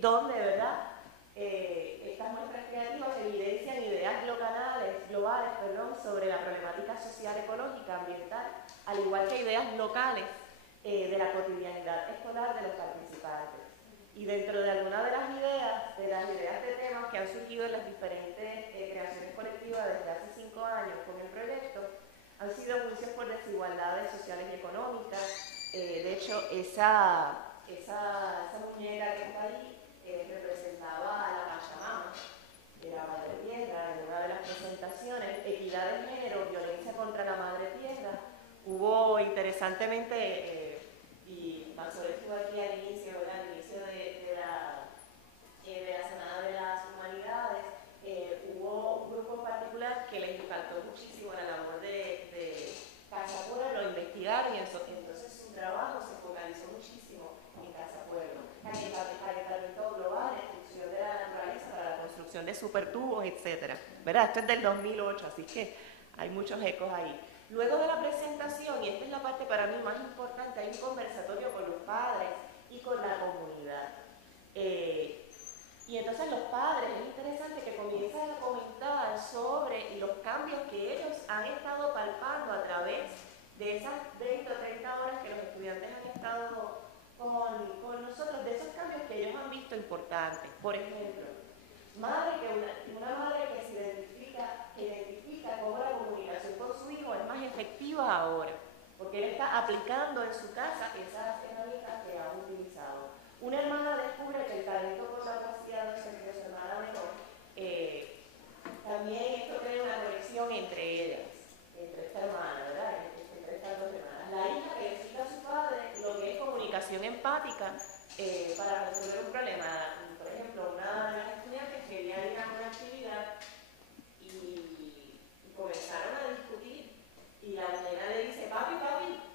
donde, ¿verdad?, estas muestras creativas evidencian ideas globales, sobre la problemática social, ecológica, ambiental, al igual que ideas locales de la cotidianidad escolar de los participantes. Y dentro de algunas de las ideas de temas que han surgido en las diferentes creaciones colectivas desde hace 5 años con el proyecto, han sido juicios por desigualdades sociales y económicas. De hecho, esa esa muñeca que está ahí representaba a la Pachamama, de la Madre Tierra, en una de las presentaciones, equidad de género, violencia contra la Madre Tierra. Hubo interesantemente, y Mansour estuvo aquí al inicio, ¿verdad? Al inicio de la Semana de las Humanidades, hubo un grupo en particular que les impactó muchísimo la labor de Casa Pueblo, lo investigaron y entonces su trabajo se focalizó muchísimo en Casa Pueblo, calentamiento global, destrucción de la naturaleza para la construcción de supertubos, etcétera, ¿verdad? Esto es del 2008, así que hay muchos ecos ahí. Luego de la presentación, y esta es la parte para mí más importante, hay un conversatorio con los padres y con la comunidad. Y entonces los padres, es interesante que comiencen a comentar sobre los cambios que ellos han estado palpando a través de esas 20 o 30 horas que los estudiantes han estado con nosotros, de esos cambios que ellos han visto importantes. Por ejemplo, una madre que se identifica cómo la comunicación con su hijo es más efectiva ahora, porque él está aplicando en su casa esas herramientas que ha utilizado. Una hermana descubre que el talento por la poesía no se de su hermana menor. También esto crea una conexión entre ellas, entre esta hermana, ¿verdad? Entre estas dos hermanas. La hija que explica a su padre lo que es comunicación empática para resolver un problema. Por ejemplo, una de las estudiantes quería ir a una actividad y comenzaron a discutir. Y la nena le dice, papi,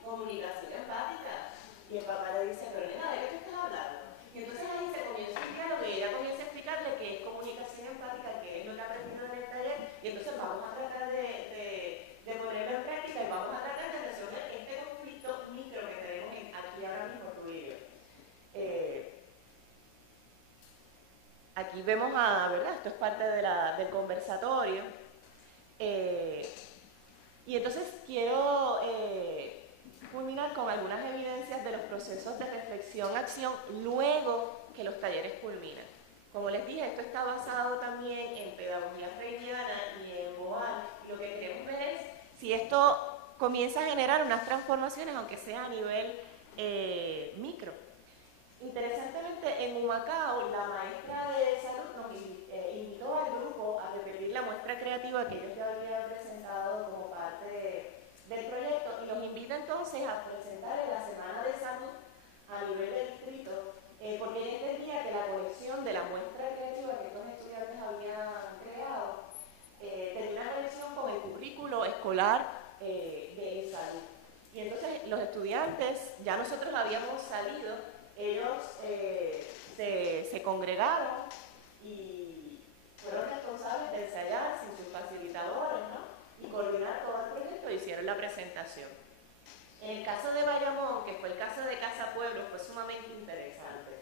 comunicación empática. Y el papá le dice, pero nena, ¿de qué tú estás hablando? Y entonces ahí se comienza a explicar y ella comienza a explicarle qué es comunicación empática, qué es lo que ha aprendido en el taller, y entonces vamos a tratar de ponerlo en práctica y vamos a tratar de resolver este conflicto micro que tenemos aquí ahora mismo tú y yo. Aquí vemos ¿verdad? Esto es parte del conversatorio. Y entonces quiero culminar con algunas evidencias de los procesos de reflexión-acción luego que los talleres culminan. Como les dije, esto está basado también en pedagogía freudiana y en Boal, y lo que queremos ver es si esto comienza a generar unas transformaciones, aunque sea a nivel micro. Interesantemente, en Humacao, la maestra de salud nos invitó al grupo a repetir la muestra creativa que ellos ya habían presentado como parte del proyecto, y los invita entonces a presentar en la Semana de Salud a nivel del distrito, porque ella entendía que la conexión de la muestra creativa que estos estudiantes habían creado tenía una conexión con el currículo escolar de salud. Y entonces los estudiantes, ya nosotros habíamos salido, ellos se congregaron y fueron responsables de ensayar sin sus facilitadores, ¿no? Y coordinar todo el proyecto e hicieron la presentación. En el caso de Bayamón, que fue el caso de Casa Pueblo, fue sumamente interesante.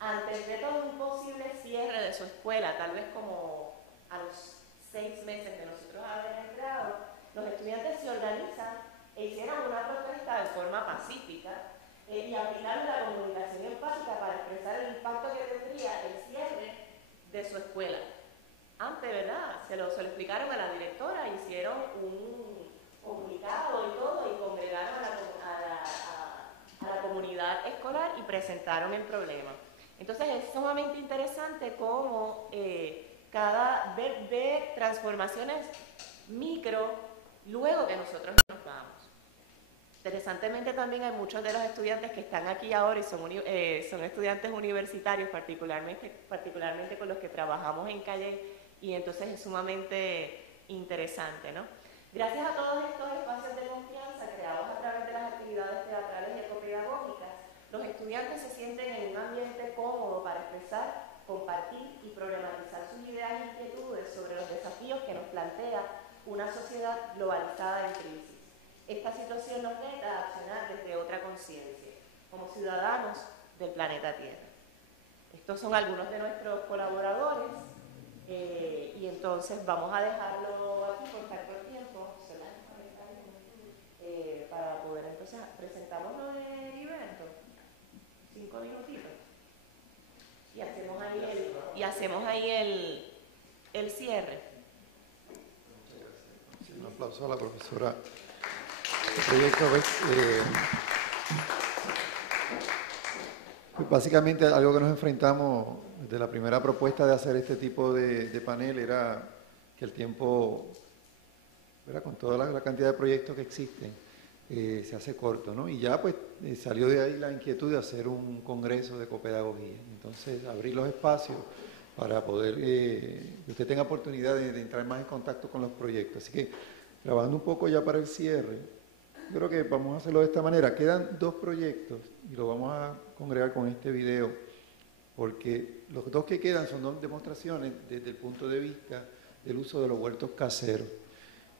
Ante el reto de un posible cierre de su escuela, tal vez como a los 6 meses de nosotros haber entrado, los estudiantes se organizan e hicieron una protesta de forma pacífica y aplicaron la comunicación empática para expresar el impacto que tendría el cierre de su escuela. Antes, ¿verdad? Se lo explicaron a la directora, hicieron un comunicado y todo, y congregaron a la comunidad escolar y presentaron el problema. Entonces es sumamente interesante cómo ver transformaciones micro luego que nosotros nos vamos. Interesantemente también hay muchos de los estudiantes que están aquí ahora y son estudiantes universitarios, particularmente con los que trabajamos en Calle, y entonces es sumamente interesante, ¿no? Gracias a todos estos espacios de confianza creados a través de las actividades teatrales y ecopedagógicas, los estudiantes se sienten en un ambiente cómodo para expresar, compartir y problematizar sus ideas e inquietudes sobre los desafíos que nos plantea una sociedad globalizada en crisis. Esta situación nos reta a accionar desde otra conciencia, como ciudadanos del planeta Tierra. Estos son algunos de nuestros colaboradores y entonces vamos a dejarlo aquí por estar por tiempo, para poder entonces presentarnos el evento, 5 minutitos, y hacemos ahí el cierre. Sí, un aplauso a la profesora. El proyecto Pues básicamente algo que nos enfrentamos desde la primera propuesta de hacer este tipo de panel era que el tiempo, ¿verdad?, con toda la cantidad de proyectos que existen, se hace corto, ¿no? Y ya pues salió de ahí la inquietud de hacer un congreso de copedagogía. Entonces, abrir los espacios para poder que usted tenga oportunidad de entrar más en contacto con los proyectos. Así que, trabajando un poco ya para el cierre, yo creo que vamos a hacerlo de esta manera. Quedan 2 proyectos y lo vamos a congregar con este video, porque los 2 que quedan son 2 demostraciones desde el punto de vista del uso de los huertos caseros.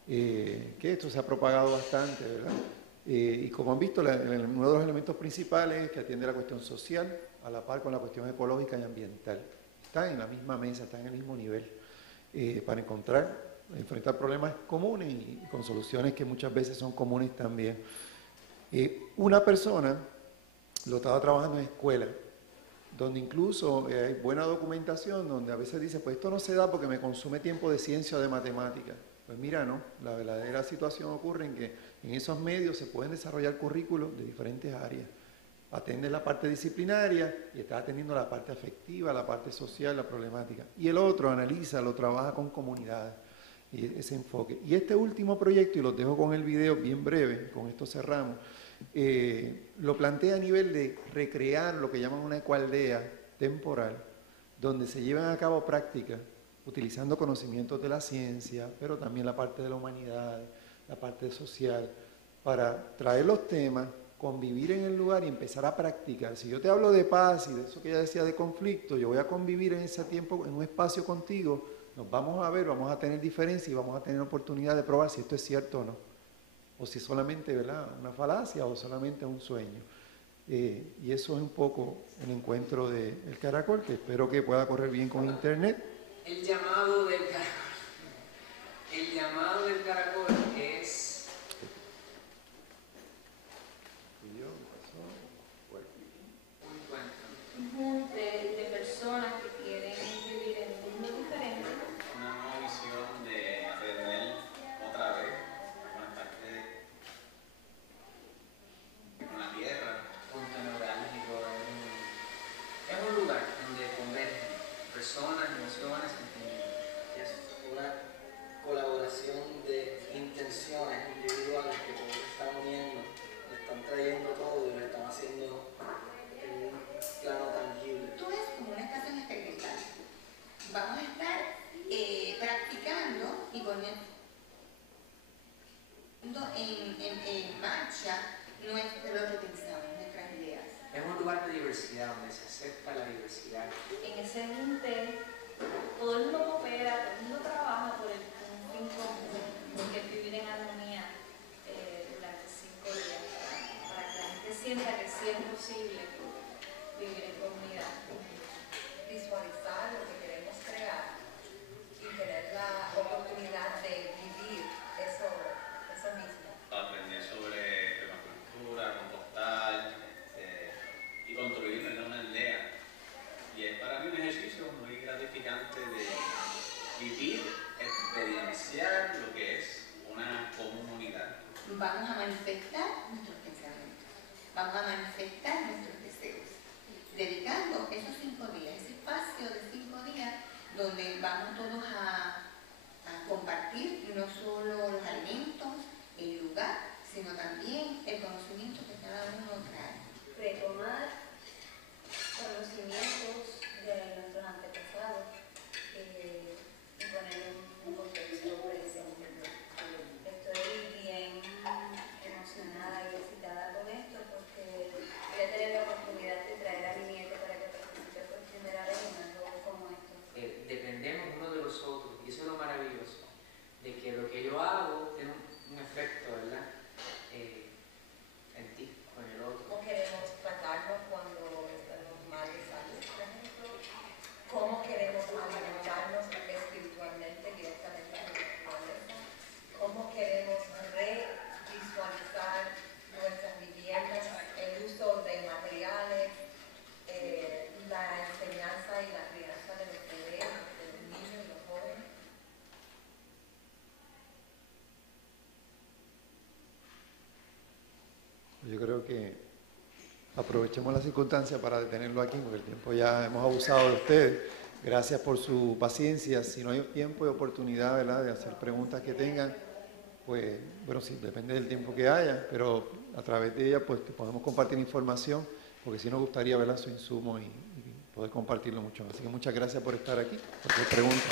Que esto se ha propagado bastante, ¿verdad? Y como han visto, uno de los elementos principales es que atiende la cuestión social a la par con la cuestión ecológica y ambiental. Están en la misma mesa, están en el mismo nivel, para enfrentar problemas comunes y con soluciones que muchas veces son comunes también. Una persona lo estaba trabajando en escuela, donde incluso hay buena documentación, donde a veces dice, pues esto no se da porque me consume tiempo de ciencia o de matemática. Pues mira, no, la verdadera situación ocurre en que en esos medios se pueden desarrollar currículos de diferentes áreas. Atiende la parte disciplinaria y está atendiendo la parte afectiva, la parte social, la problemática. Y el otro analiza, lo trabaja con comunidades, y ese enfoque. Y este último proyecto, y los dejo con el video bien breve, con esto cerramos, lo plantea a nivel de recrear lo que llaman una ecoaldea temporal, donde se llevan a cabo prácticas utilizando conocimientos de la ciencia, pero también la parte de la humanidad, la parte social, para traer los temas, convivir en el lugar y empezar a practicar. Si yo te hablo de paz y de eso que ella decía de conflicto, yo voy a convivir en ese tiempo, en un espacio contigo, nos vamos a ver, vamos a tener diferencias y vamos a tener oportunidad de probar si esto es cierto o no. O si es solamente, ¿verdad?, una falacia o solamente un sueño. Y eso es un poco el encuentro del Caracol, que espero que pueda correr bien con internet. El llamado del Caracol. El llamado del Caracol es... un cuento. De personas que quieren vivir en mundos diferentes. Una nueva visión de aprender otra vez a conectarte con la tierra, con tu neurálgico. Es un lugar donde convergen personas, emociones, sentimientos. Es una colaboración de intenciones individuales que todos están uniendo, le están trayendo todo y lo están haciendo en un plano tangible. Esto es como una estación experimental. Vamos a estar practicando y poniendo en marcha lo que pensamos, nuestras ideas. Es un lugar de diversidad, donde se acepta la diversidad. En ese ente, todo el mundo coopera, todo el mundo trabaja por el fin común, que es vivir en armonía durante 5 días, para que la gente sienta que sí es posible vivir en comunidad. Visualizar lo que queremos crear y tener la oportunidad de vivir eso mismo. Aprender sobre permacultura, compostar y construir una aldea. Y es para mí un ejercicio muy gratificante de vivir, experienciar lo que es una comunidad. Vamos a manifestar nuestros pensamientos, vamos a manifestar nuestros deseos, dedicando esos 5 días, ese espacio de 5 días donde vamos todos a aprovechemos la circunstancia para detenerlo aquí, porque el tiempo ya hemos abusado de ustedes. Gracias por su paciencia. Si no hay tiempo y oportunidad, ¿verdad?, de hacer preguntas que tengan, pues, bueno, sí, depende del tiempo que haya, pero a través de ella, pues, podemos compartir información, porque sí nos gustaría, ¿verdad?, su insumo y poder compartirlo mucho más. Así que muchas gracias por estar aquí, por sus preguntas.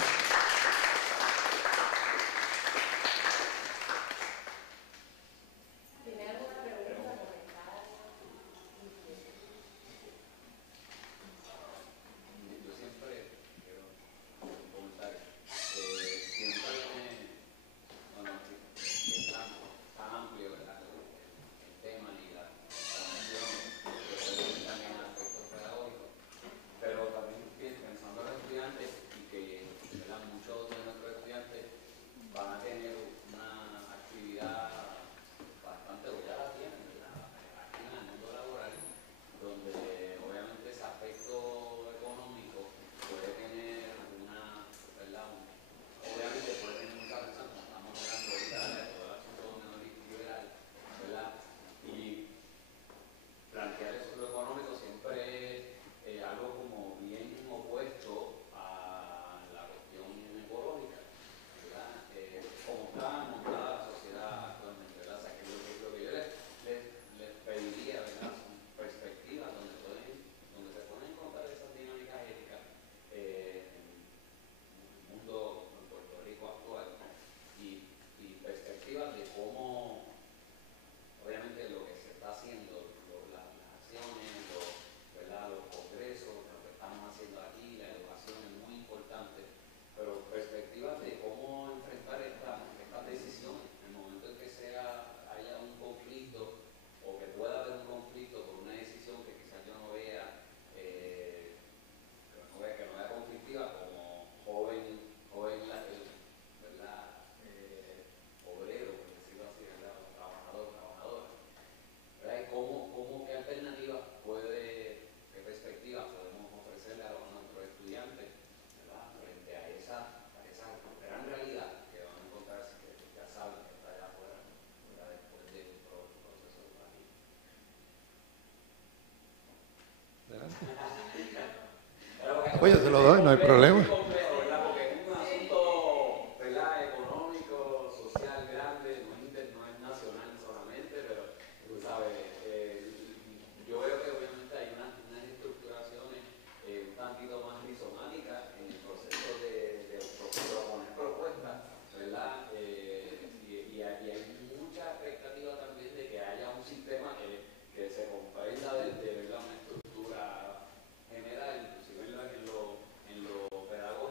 Oye, se lo doy, no hay problema. General, inclusive en lo pedagógico.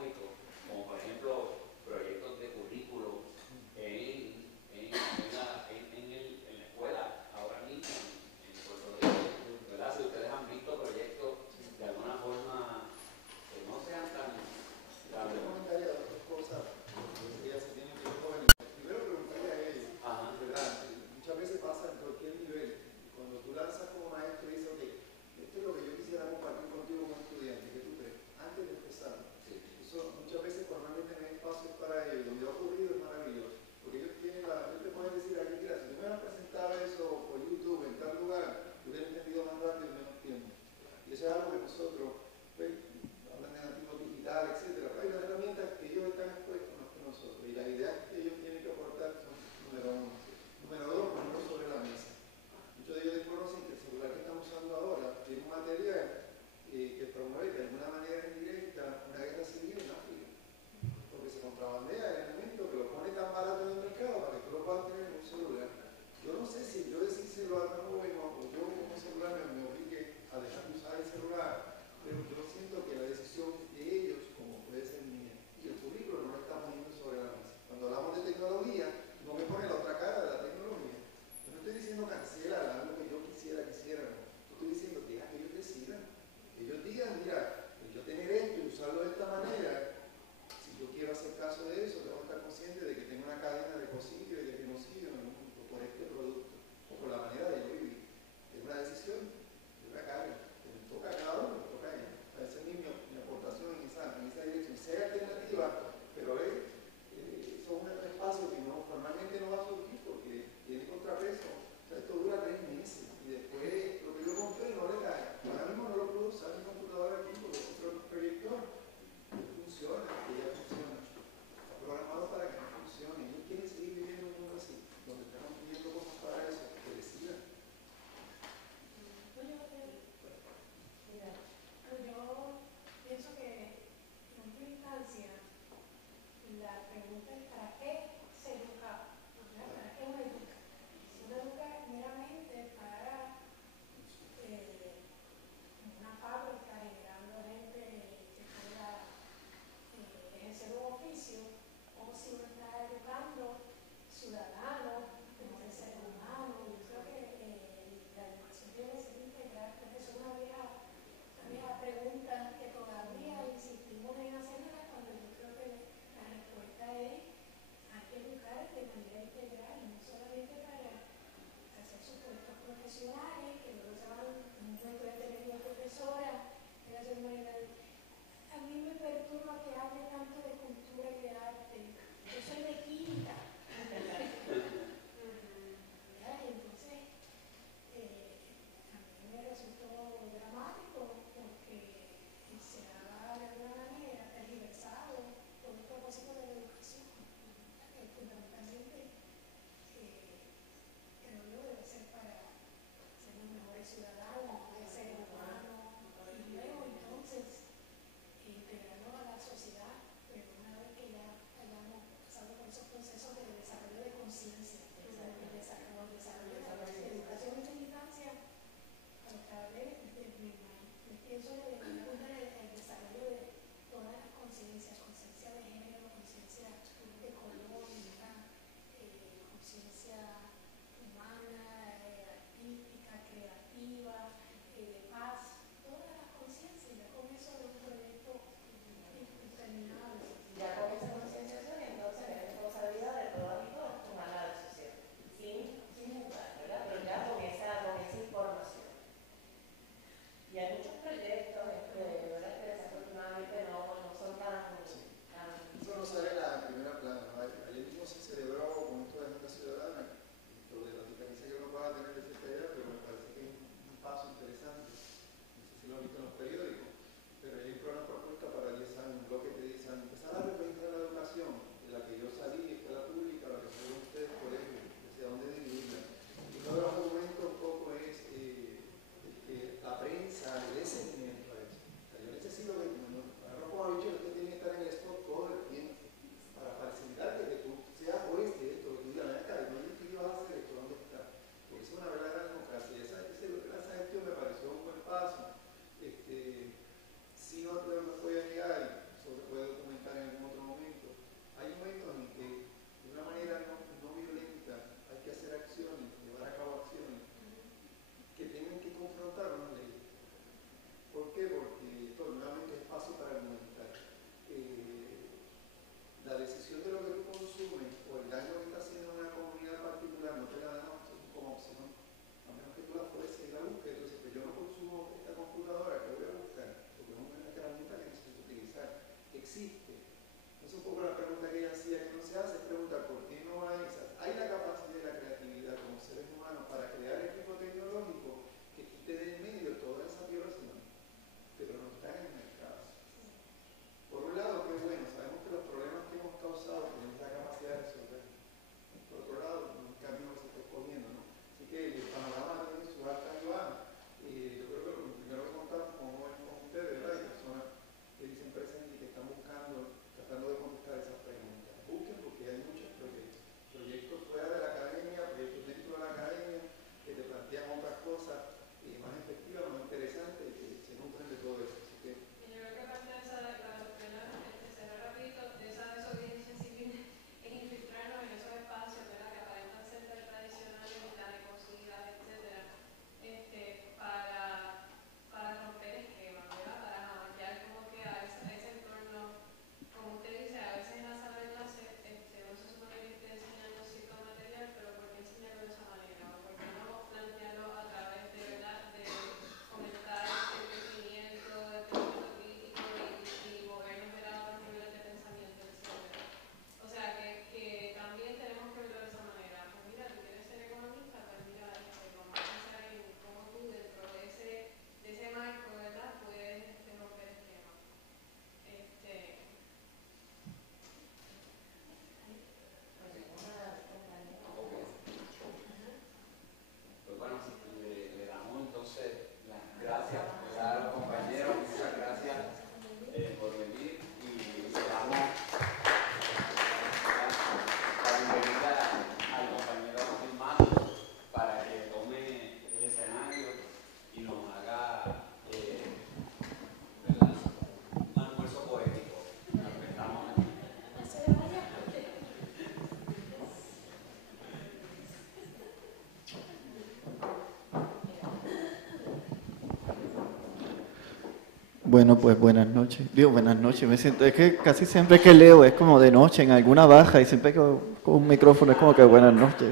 Bueno, pues buenas noches. Digo, buenas noches. Me siento, es que casi siempre que leo es como de noche en alguna baja y siempre que con un micrófono es como que buenas noches.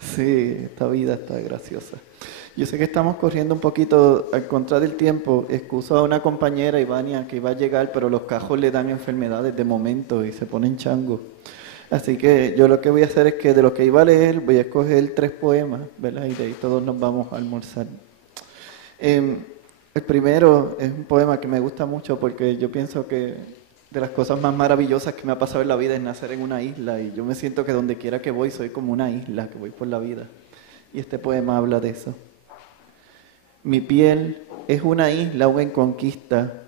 Sí, esta vida está graciosa. Yo sé que estamos corriendo un poquito al contra del tiempo. Excuso a una compañera, Ivania, que iba a llegar, pero los cajos le dan enfermedades de momento y se ponen changos. Así que yo lo que voy a hacer es que de lo que iba a leer voy a escoger 3 poemas, ¿verdad? Y de ahí todos nos vamos a almorzar. El primero es un poema que me gusta mucho porque yo pienso que de las cosas más maravillosas que me ha pasado en la vida es nacer en una isla y yo me siento que donde quiera que voy soy como una isla, que voy por la vida. Y este poema habla de eso. Mi piel es una isla aún en conquista,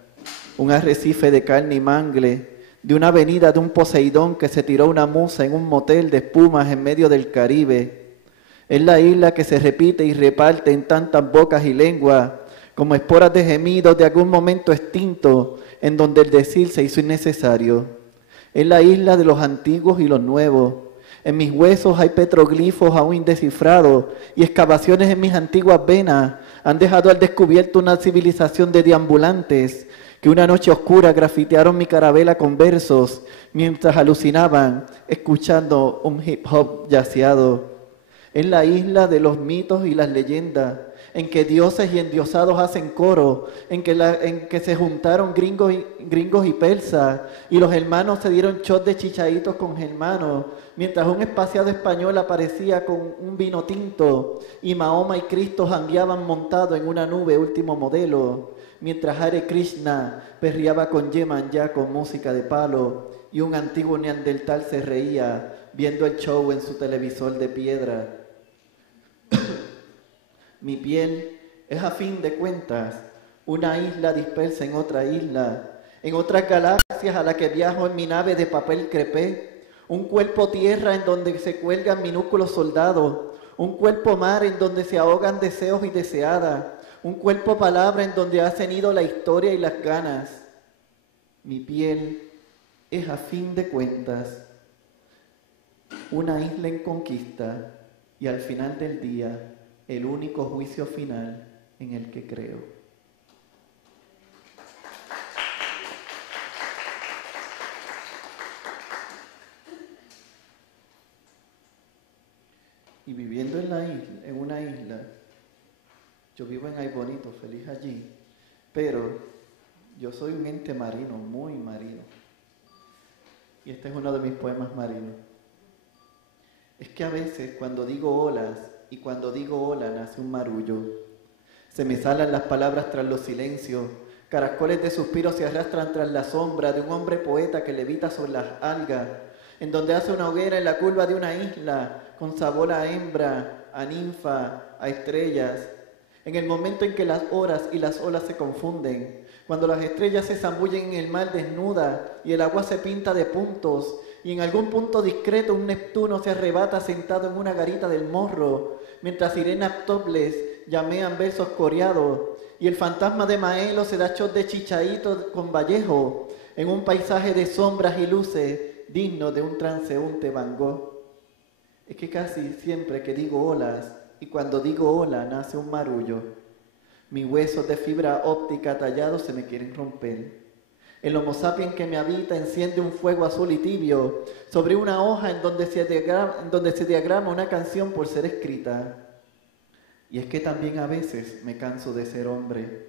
un arrecife de carne y mangle, de una avenida de un Poseidón que se tiró una musa en un motel de espumas en medio del Caribe. Es la isla que se repite y reparte en tantas bocas y lenguas, como esporas de gemidos de algún momento extinto, en donde el decir se hizo innecesario. Es la isla de los antiguos y los nuevos. En mis huesos hay petroglifos aún indescifrados y excavaciones en mis antiguas venas han dejado al descubierto una civilización de deambulantes que una noche oscura grafitearon mi carabela con versos mientras alucinaban escuchando un hip hop yaceado. Es la isla de los mitos y las leyendas, en que dioses y endiosados hacen coro, en que se juntaron gringos y persas, y los hermanos se dieron shot de chichaditos con germanos, mientras un espaciado español aparecía con un vino tinto, y Mahoma y Cristo jangueaban montados en una nube último modelo, mientras Hare Krishna perreaba con Yemanjá con música de palo, y un antiguo neandertal se reía viendo el show en su televisor de piedra. Mi piel es a fin de cuentas una isla dispersa en otra isla, en otras galaxias a la que viajo en mi nave de papel crepé, un cuerpo tierra en donde se cuelgan minúsculos soldados, un cuerpo mar en donde se ahogan deseos y deseadas, un cuerpo palabra en donde ha cenido la historia y las ganas. Mi piel es a fin de cuentas una isla en conquista y al final del día el único juicio final en el que creo. Y viviendo en una isla, yo vivo en Ay Bonito, feliz allí, pero yo soy un ente marino, muy marino. Y este es uno de mis poemas marinos. Es que a veces cuando digo olas, y cuando digo hola nace un marullo. Se me salen las palabras tras los silencios, caracoles de suspiros se arrastran tras la sombra de un hombre poeta que levita sobre las algas, en donde hace una hoguera en la curva de una isla, con sabor a hembra, a ninfa, a estrellas. En el momento en que las horas y las olas se confunden, cuando las estrellas se zambullen en el mar desnuda y el agua se pinta de puntos, y en algún punto discreto un Neptuno se arrebata sentado en una garita del morro, mientras sirenas topless llamean versos coreados, y el fantasma de Maelo se da shot de chichaíto con Vallejo, en un paisaje de sombras y luces digno de un transeúnte Van Gogh. Es que casi siempre que digo olas, y cuando digo hola nace un marullo, mis huesos de fibra óptica tallados se me quieren romper. El Homo sapiens que me habita enciende un fuego azul y tibio sobre una hoja en donde se diagrama una canción por ser escrita. Y es que también a veces me canso de ser hombre,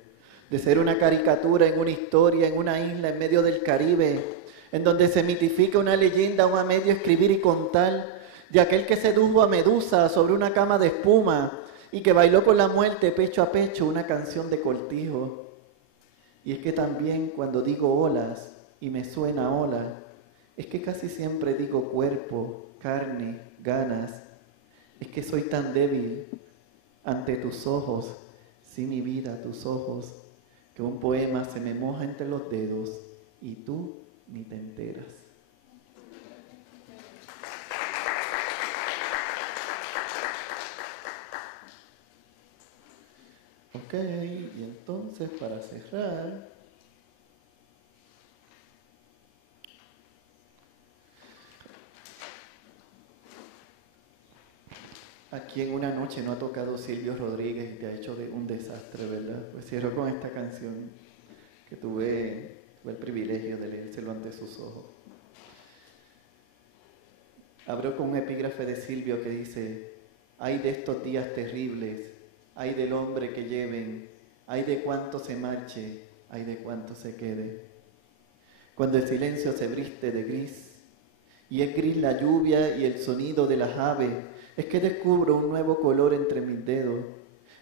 de ser una caricatura en una historia, en una isla en medio del Caribe, en donde se mitifica una leyenda aún a medio escribir y contar, de aquel que sedujo a Medusa sobre una cama de espuma y que bailó con la muerte pecho a pecho una canción de cortijo. Y es que también cuando digo olas y me suena ola, es que casi siempre digo cuerpo, carne, ganas. Es que soy tan débil ante tus ojos, sí mi vida, tus ojos, que un poema se me moja entre los dedos y tú ni te enteras. Ok, y entonces para cerrar, aquí Aquí en una noche no ha tocado Silvio Rodríguez y te ha hecho un desastre, ¿verdad? Pues cierro con esta canción que tuve el privilegio de leérselo ante sus ojos. Abro con un epígrafe de Silvio que dice: ay de estos días terribles, ay del hombre que lleven, ay de cuánto se marche, ay de cuánto se quede. Cuando el silencio se viste de gris, y es gris la lluvia y el sonido de las aves, es que descubro un nuevo color entre mis dedos.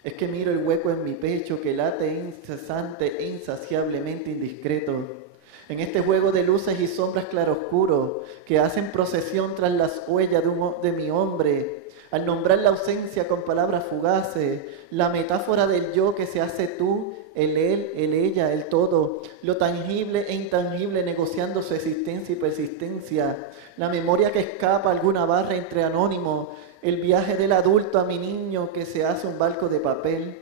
Es que miro el hueco en mi pecho que late incesante e insaciablemente indiscreto. En este juego de luces y sombras claroscuros que hacen procesión tras las huellas de mi hombre, al nombrar la ausencia con palabras fugaces, la metáfora del yo que se hace tú, el él, el ella, el todo, lo tangible e intangible negociando su existencia y persistencia, la memoria que escapa alguna barra entre anónimos, el viaje del adulto a mi niño que se hace un barco de papel.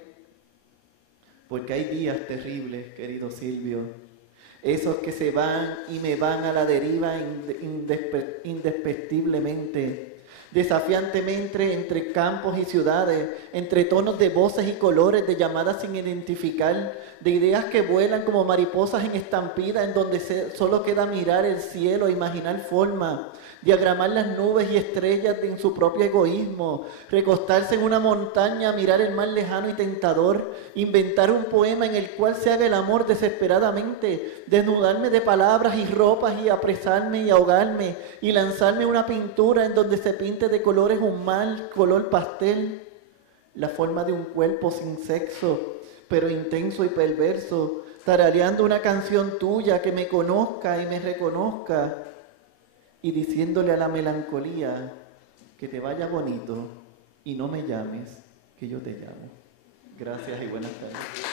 Porque hay días terribles, querido Silvio, esos que se van y me van a la deriva indespectiblemente, desafiantemente entre campos y ciudades, entre tonos de voces y colores, de llamadas sin identificar, de ideas que vuelan como mariposas en estampida, en donde solo queda mirar el cielo, imaginar formas, diagramar las nubes y estrellas en su propio egoísmo, recostarse en una montaña, mirar el mar lejano y tentador, inventar un poema en el cual se haga el amor desesperadamente, desnudarme de palabras y ropas y apresarme y ahogarme y lanzarme una pintura en donde se pinte de colores un mal color pastel, la forma de un cuerpo sin sexo, pero intenso y perverso, tarareando una canción tuya que me conozca y me reconozca, y diciéndole a la melancolía que te vaya bonito y no me llames, que yo te llamo. Gracias y buenas tardes.